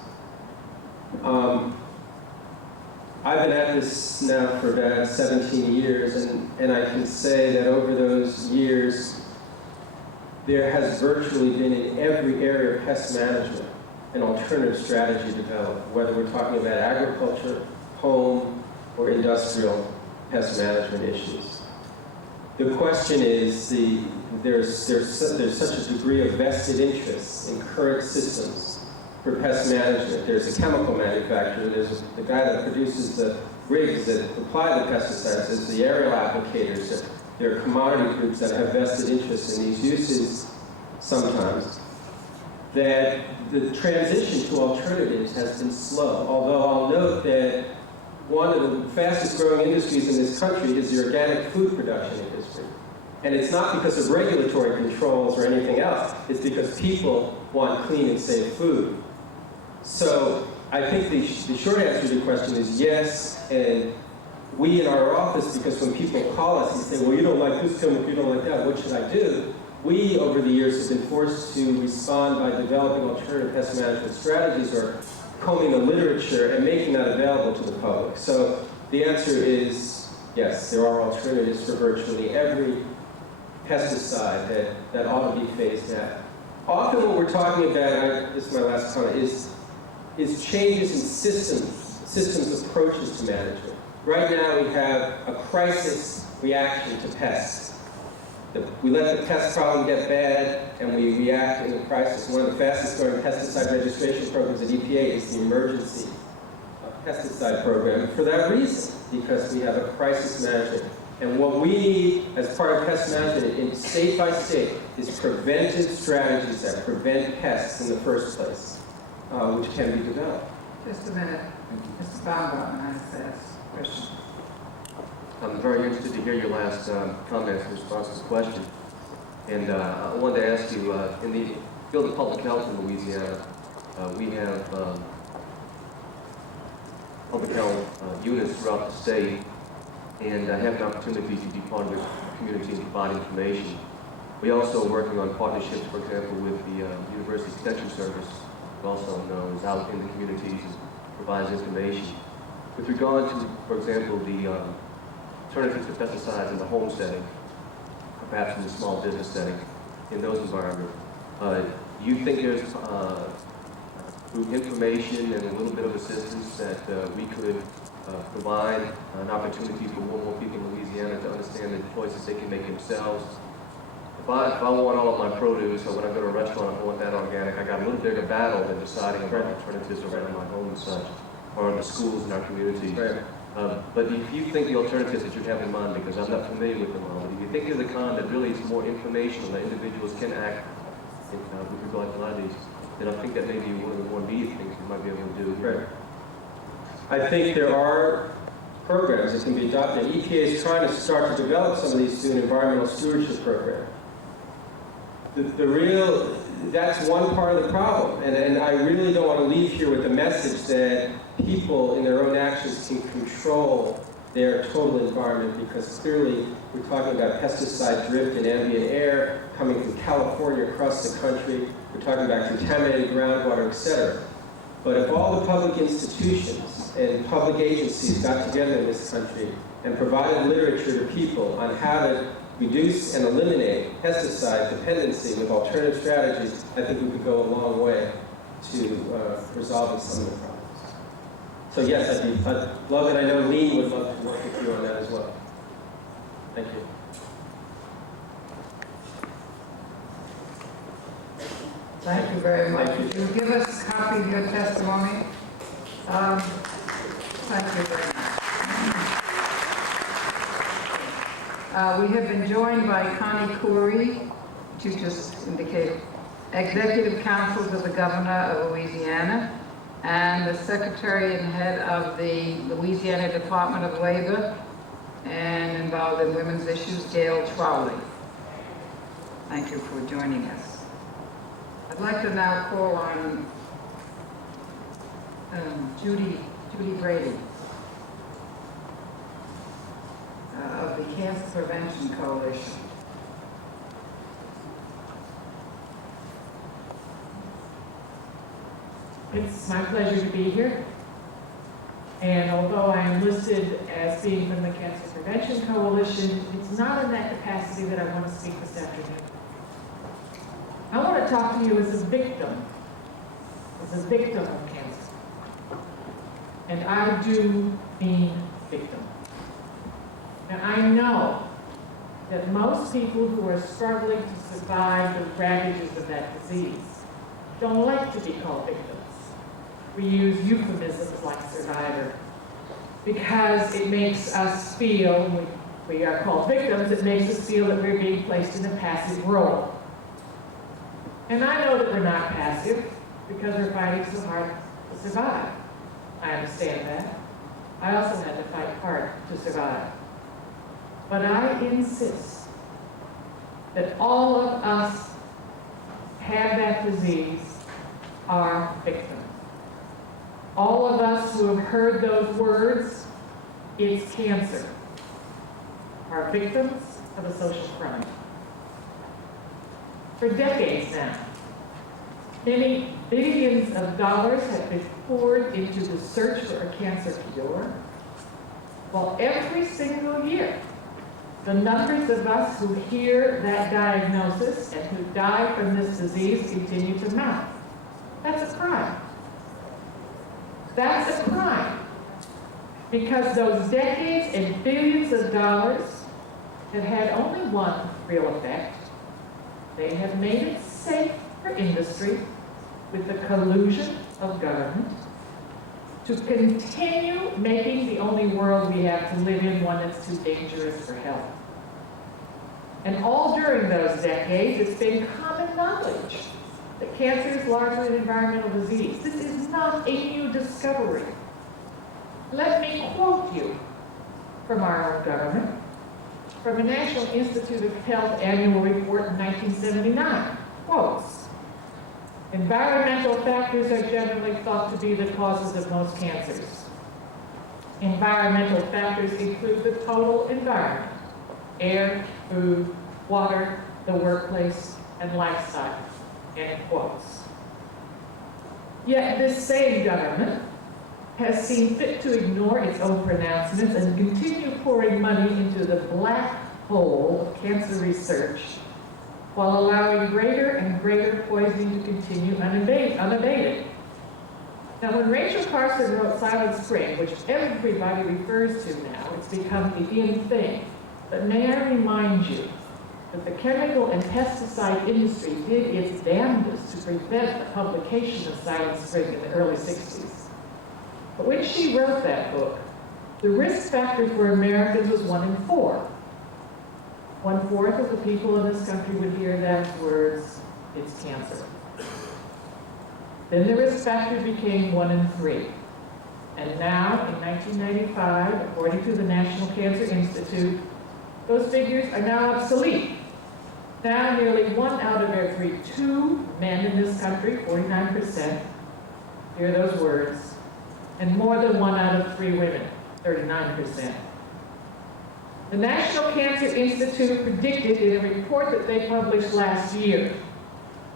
I've been at this now for about 17 years, and I can say that over those years, there has virtually been in every area of pest management an alternative strategy developed, whether we're talking about agriculture, home, or industrial pest management issues. The question is, there's such a degree of vested interest in current systems for pest management. There's a chemical manufacturer, there's the guy that produces the rigs that apply the pesticides, there's the aerial applicators, there are commodity groups that have vested interest in these uses sometimes, that the transition to alternatives has been slow. Although I'll note that one of the fastest growing industries in this country is the organic food production industry. And it's not because of regulatory controls or anything else, it's because people want clean and safe food. So I think the short answer to your question is yes, and we in our office, because when people call us and say, well, you don't like this chemical, you don't like that, what should I do? We, over the years, have been forced to respond by developing alternative pest management strategies or combing the literature and making that available to the public. So the answer is yes, there are alternatives for virtually every pesticide that ought to be phased out. Often what we're talking about, this is my last comment, is changes in systems approaches to management. Right now we have a crisis reaction to pests. We let the pest problem get bad, and we react in the crisis. One of the fastest growing pesticide registration programs at EPA is the emergency pesticide program for that reason, because we have a crisis management. And what we need as part of pest management in state by state is preventive strategies that prevent pests in the first place, which can be developed. Just a minute. Mr. Baumgartner has a question. I'm very interested to hear your last comments in response to the question. And I wanted to ask you, in the field of public health in Louisiana, we have public health units throughout the state, and I have an opportunity to be part of the community and provide information. We also are working on partnerships, for example, with the University Extension Service, also known as out in the communities, and provides information. With regard to, for example, the alternatives to pesticides in the home setting, or perhaps in the small business setting, in those environments, do you think there's through information and a little bit of assistance that we could provide an opportunity for more people in Louisiana to understand the choices they can make themselves? If I want all of my produce, or when I go to a restaurant, I want that organic, I got a little bigger battle than deciding about alternatives around my home and such, or the schools in our communities. Right. But if you think the alternatives that you have in mind, because I'm not familiar with them all, but if you think they're the kind that really is more informational, that individuals can act with regard to a lot of these, then I think that may be one of the more immediate things we might be able to do. Right. I think there are programs that can be adopted. EPA is trying to start to develop some of these through an environmental stewardship program. That's one part of the problem. And I really don't want to leave here with the message that people in their own actions can control their total environment, because clearly we're talking about pesticide drift in ambient air coming from California across the country. We're talking about contaminated groundwater, etc. But if all the public institutions and public agencies got together in this country and provided literature to people on how to reduce and eliminate pesticide dependency with alternative strategies, I think we could go a long way to resolving some of the problems. So yes, I'd love it. I know Lee would love to work with you on that as well. Thank you. Thank you very much. Would you give us a copy of your testimony? Thank you very much. We have been joined by Connie Khoury, to just indicate, Executive Counsel to the Governor of Louisiana, and the Secretary and Head of the Louisiana Department of Labor, and involved in women's issues, Gail Trolley. Thank you for joining us. I'd like to now call on Judy Brady of the Cancer Prevention Coalition. It's my pleasure to be here. And although I am listed as being from the Cancer Prevention Coalition, it's not in that capacity that I want to speak this afternoon. I want to talk to you as a victim of cancer. And I do mean victim. And I know that most people who are struggling to survive the ravages of that disease don't like to be called victims. We use euphemisms like survivor because it makes us feel, when we are called victims, it makes us feel that we're being placed in a passive role. And I know that we're not passive because we're fighting so hard to survive. I understand that. I also had to fight hard to survive. But I insist that all of us have that disease are victims. All of us who have heard those words, it's cancer, are victims of a social crime. For decades now, many billions of dollars have been poured into the search for a cancer cure, while every single year, the numbers of us who hear that diagnosis and who die from this disease continue to mount. That's a crime. That's a crime. Because those decades and billions of dollars have had only one real effect. They have made it safe for industry, with the collusion of government, to continue making the only world we have to live in one that's too dangerous for health. And all during those decades, it's been common knowledge that cancer is largely an environmental disease. This is not a new discovery. Let me quote you from our own government, from a National Institute of Health annual report in 1979. Quotes, environmental factors are generally thought to be the causes of most cancers. Environmental factors include the total environment, air, food, water, the workplace, and lifestyle, end quotes. Yet this same government has seen fit to ignore its own pronouncements and continue pouring money into the black hole of cancer research while allowing greater and greater poisoning to continue unabated. Now, when Rachel Carson wrote Silent Spring, which everybody refers to now, it's become the in thing. But may I remind you that the chemical and pesticide industry did its damnedest to prevent the publication of Silent Spring in the early 60s. But when she wrote that book, the risk factor for Americans was 1 in 4. 1/4 of the people in this country would hear those words, it's cancer. Then the risk factor became 1 in 3. And now, in 1995, according to the National Cancer Institute, those figures are now obsolete. Now, nearly 1 out of every 2 men in this country, 49%, hear those words, and more than 1 out of 3 women, 39%. The National Cancer Institute predicted in a report that they published last year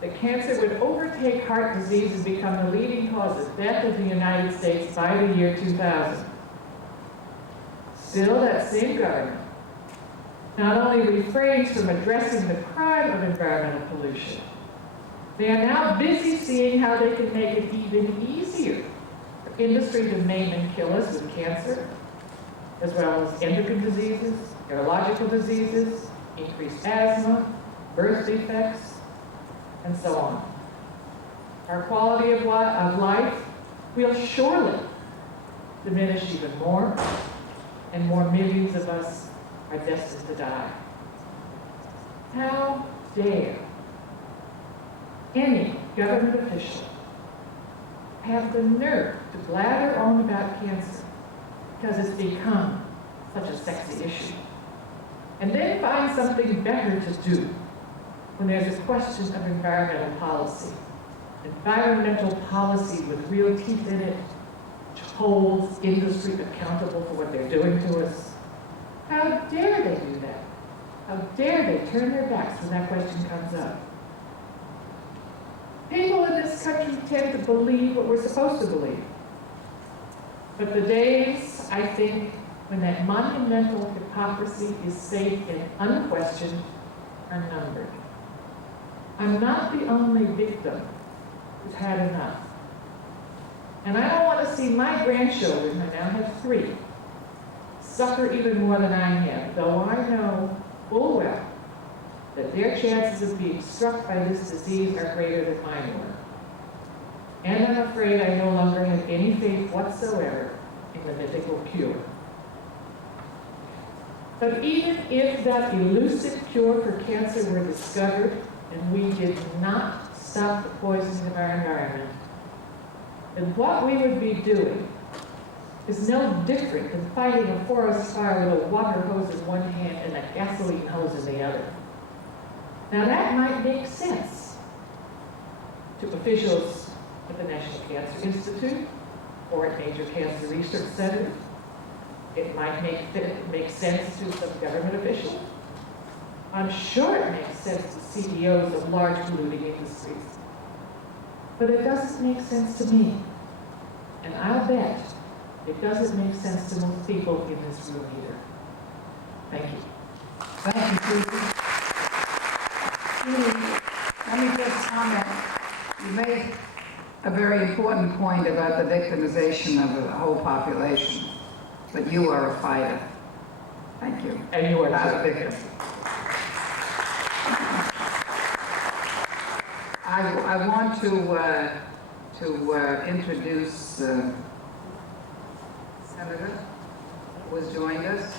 that cancer would overtake heart disease and become the leading cause of death in the United States by the year 2000. Still, that same government not only refrains from addressing the crime of environmental pollution, they are now busy seeing how they can make it even easier for industry to maim and kill us with cancer, as well as endocrine diseases, neurological diseases, increased asthma, birth defects, and so on. our quality of life will surely diminish even more, and more millions of us are destined to die. How dare any government official have the nerve to blather on about cancer because it's become such a sexy issue, and then find something better to do when there's a question of environmental policy. Environmental policy with real teeth in it, which holds industry accountable for what they're doing to us. How dare they do that? How dare they turn their backs when that question comes up? People in this country tend to believe what we're supposed to believe. But the days, I think, when that monumental hypocrisy is safe and unquestioned are numbered. I'm not the only victim who's had enough. And I don't want to see my grandchildren, I now have 3, suffer even more than I have, though I know full well that their chances of being struck by this disease are greater than mine were. And I'm afraid I no longer have any faith whatsoever in the mythical cure. But even if that elusive cure for cancer were discovered and we did not stop the poisoning of our environment, then what we would be doing is no different than fighting a forest fire with a water hose in one hand and a gasoline hose in the other. Now that might make sense to officials at the National Cancer Institute or at major cancer research centers. It might make sense to some government officials. I'm sure it makes sense to CEOs of large polluting industries. But it doesn't make sense to me. And I'll bet it doesn't make sense to most people in this room either. Thank you. Thank you, Susan. Let me just comment. You made a very important point about the victimization of the whole population, but you are a fighter. Thank you. And you are not a victim. I want to introduce Senator who has joined us.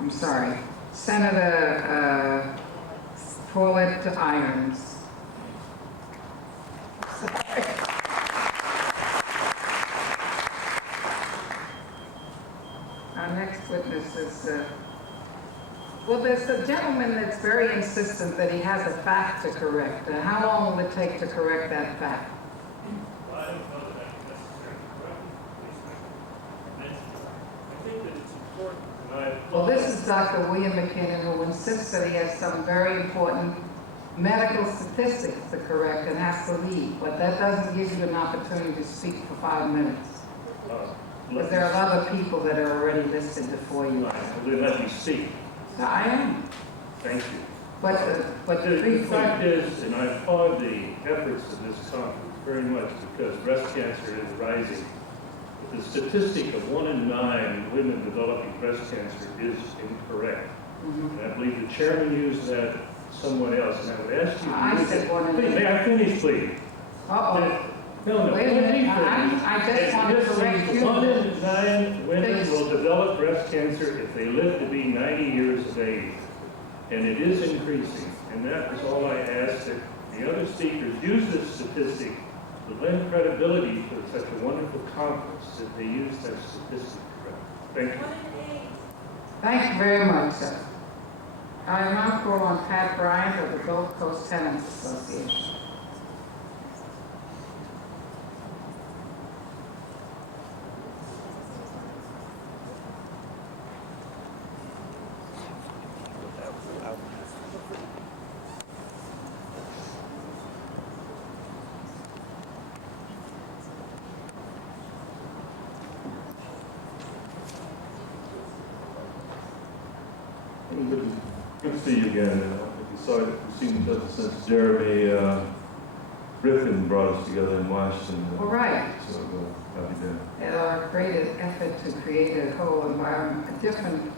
I'm sorry, Senator Paulette Irons. Sorry. Our next witness is, well, there's a gentleman that's very insistent that he has a fact to correct. How long will it take to correct that fact? Well, I don't know that I can necessarily correct it. I think that it's important, and Well, this is Dr. William McKinnon, who insists that he has some very important medical statistics to correct and has to leave, but that doesn't give you an opportunity to speak for 5 minutes. Because there are other people that are already listed before you. They let me speak. I am. Thank you. But the fact is, and I applaud the efforts of this conference very much because breast cancer is rising. But the statistic of 1 in 9 women developing breast cancer is incorrect. And I believe the chairman used that someone else, and I would ask you to I said 1 in 9. May I finish, please? Uh-oh. No, wait a minute. I just want to correct you. 1 in 9 women will develop breast cancer if they live to be 90 years of age. And it is increasing. And that was all I asked, that the other speakers use this statistic to lend credibility for such a wonderful conference, that they use that statistic correctly. Thank you. Thank you very much, sir. I now call on Pat Bryant of the Gulf Coast Tenants Association. Good to see you again. We've seen each other since Jeremy Griffin brought us together in Washington. All right. So happy day. In our great effort to create a whole environment, a different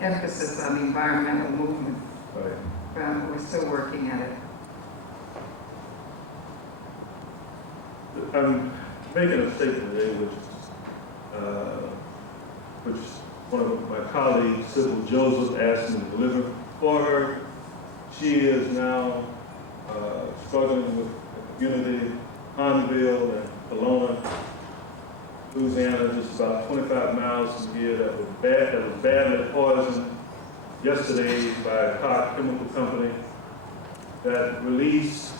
emphasis on the environmental movement. Right. We're still working at it. I'm making a statement today, which one of my colleagues, Sybil Joseph, asked me to deliver for her. She is now struggling with a community, Huntsville and Kelowna, Louisiana, just about 25 miles from here, that was badly poisoned yesterday by a car chemical company that released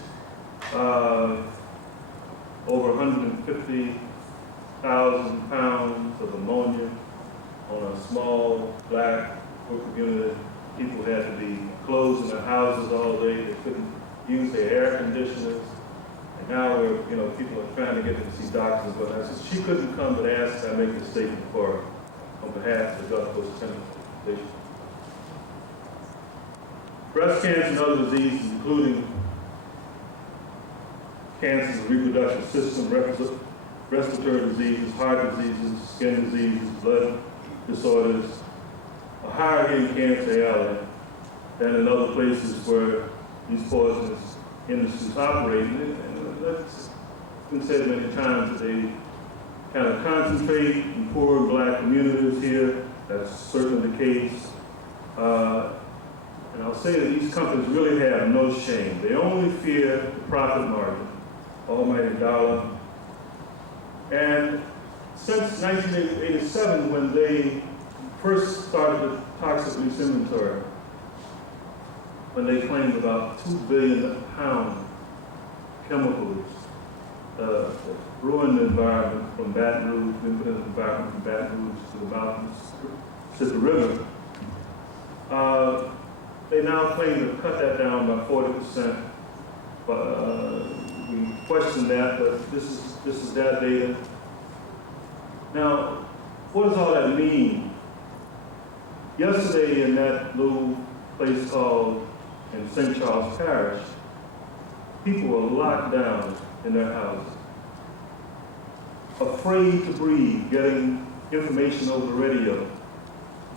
over 150,000 pounds of ammonia on a small black poor community. People had to be closed in their houses all day. They couldn't use their air conditioners. And now people are trying to get them to see doctors. But I said she couldn't come, but asked I make this statement for her on behalf of the Gulf Coast Chemical Foundation. Breast cancer and other diseases, including cancer of the reproductive system, respiratory diseases, heart diseases, skin diseases, blood disorders, are higher in Kansas Island than in other places where these poisonous industries operate. And that's been said many times that they kind of concentrate in poor black communities here. That's certainly the case. And I'll say that these companies really have no shame. They only fear the profit margin, almighty dollar. And since 1987, when they first started the toxic waste inventory, when they claimed about 2 billion pound chemicals that ruined the environment from Baton Rouge, the environment from Baton Rouge to the mountains, to the river, they now claim to cut that down by 40%. But we question that, but this is that data. Now, what does all that mean? Yesterday in that little place called in St. Charles Parish, people were locked down in their houses, afraid to breathe, getting information over the radio,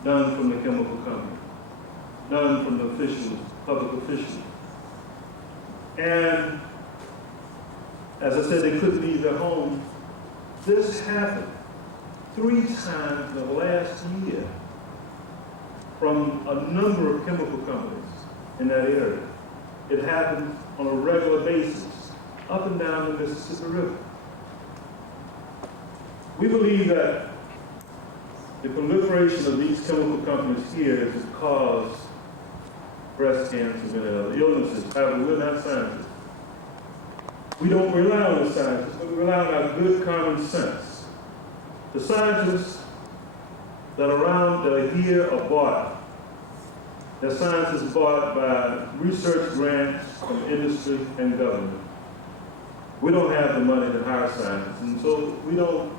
none from the chemical company, none from the officials, public officials. And as I said, they couldn't leave their homes. This happened 3 times in the last year from a number of chemical companies in that area. It happened on a regular basis, up and down the Mississippi River. We believe that the proliferation of these chemical companies here has caused breast cancer and other illnesses. However, we're not scientists. We don't rely on the scientists, but we rely on our good common sense. The scientists that are here are bought. They're scientists bought by research grants from industry and government. We don't have the money to hire scientists, and so we don't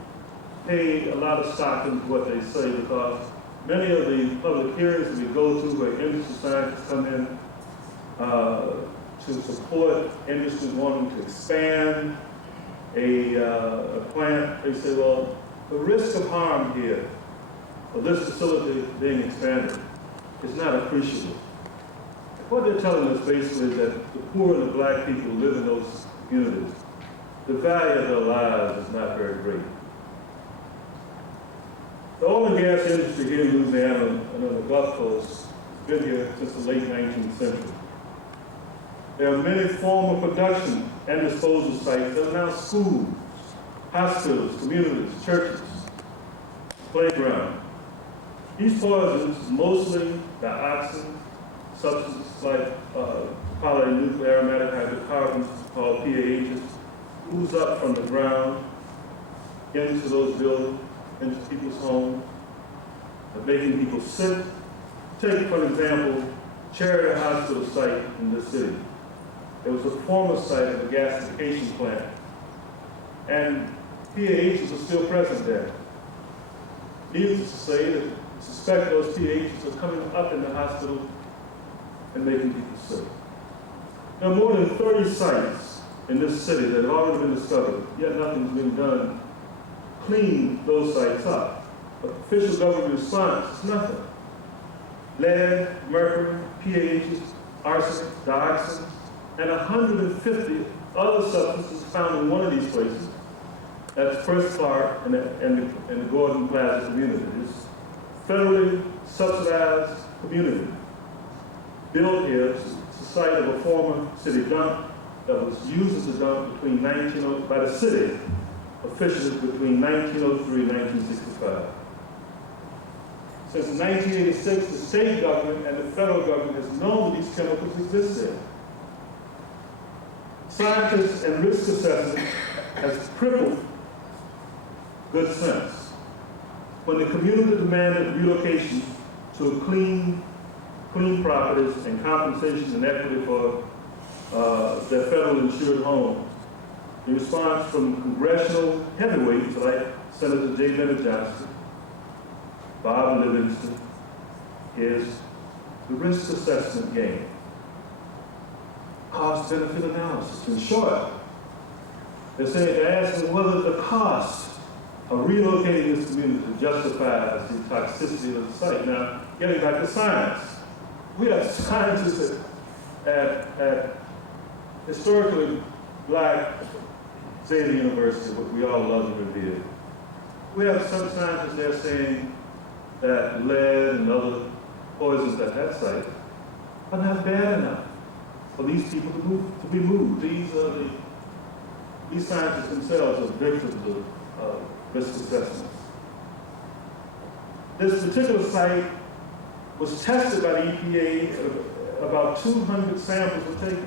pay a lot of stock into what they say, because many of the public hearings that we go to where industry scientists come in to support industry wanting to expand a plant, they say, well, the risk of harm here of this facility being expanded is not appreciable. What they're telling us basically is that the poor and the black people who live in those communities, the value of their lives is not very great. The oil and gas industry here in Louisiana and on the Gulf Coast has been here since the late 19th century. There are many former production and disposal sites that are now schools, hospitals, communities, churches, playgrounds. These poisons, mostly dioxin, substances like polynuclear aromatic hydrocarbons called PAHs, ooze up from the ground into those buildings, into people's homes, making people sick. Take, for example, Charity Hospital site in this city. It was a former site of a gasification plant, and PAHs are still present there. Needless to say, that suspect those PAHs are coming up in the hospital and making people sick. There are more than 30 sites in this city that have already been discovered, yet nothing's been done to clean those sites up. But official government response is nothing. Lead, mercury, PAHs, arsenic, dioxin, and 150 other substances found in one of these places That's First Clark and the Gordon Plaza community. It's federally subsidized community. Built here, it's the site of a former city dump that was used as a dump by the city officials between 1903 and 1965. Since 1986, the state government and the federal government has known that these chemicals exist there. Scientists and risk assessment has crippled good sense. When the community demanded relocation to clean properties and compensation and equity for their federal insured homes, the response from congressional heavyweights like Senator J. Bennett Johnson, Bob Livingston, is the risk assessment game. Cost-benefit analysis. In short, they're asking whether the cost of relocating this community justifies the toxicity of the site. Now, getting back to science, we have scientists at historically black Xavier University, what we all love and revere. We have some scientists there saying that lead and other poisons at that site are not bad enough for these people to be moved. These scientists themselves are victims of risk assessments. This particular site was tested by the EPA. About 200 samples were taken.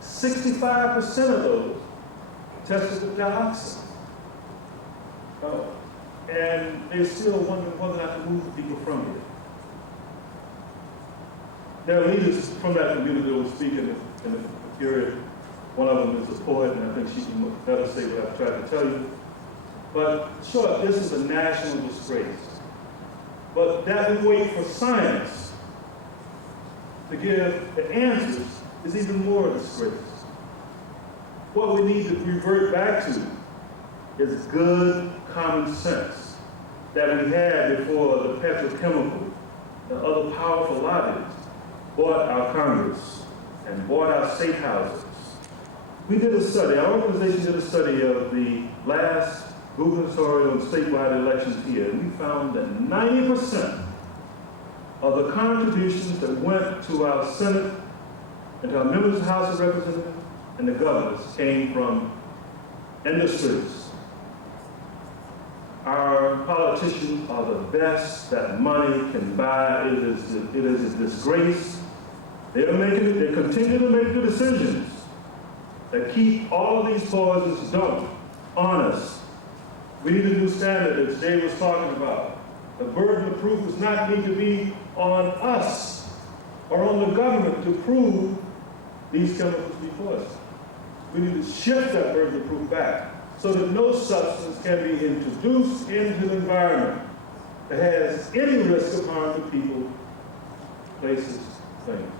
65% of those tested with dioxin. And they're still wondering whether or not to move people from here. There are leaders from that community that will speak in the period. One of them is a poet, and I think she can better say what I've tried to tell you. But sure, this is a national disgrace. But that we wait for science to give the answers is even more a disgrace. What we need to revert back to is good common sense that we had before the petrochemical and other powerful lobbies bought our Congress and bought our state houses. We did a study, our organization did a study of the last gubernatorial and statewide elections here, and we found that 90% of the contributions that went to our Senate and to our members of the House of Representatives and the governors came from industries. Our politicians are the best that money can buy. It is a disgrace. They continue to make the decisions that keep all of these poisons dumped on us. We need a new standard that Jay was talking about. The burden of proof does not need to be on us or on the government to prove these chemicals be poison. We need to shift that burden of proof back so that no substance can be introduced into the environment that has any risk of harm to people, places, things.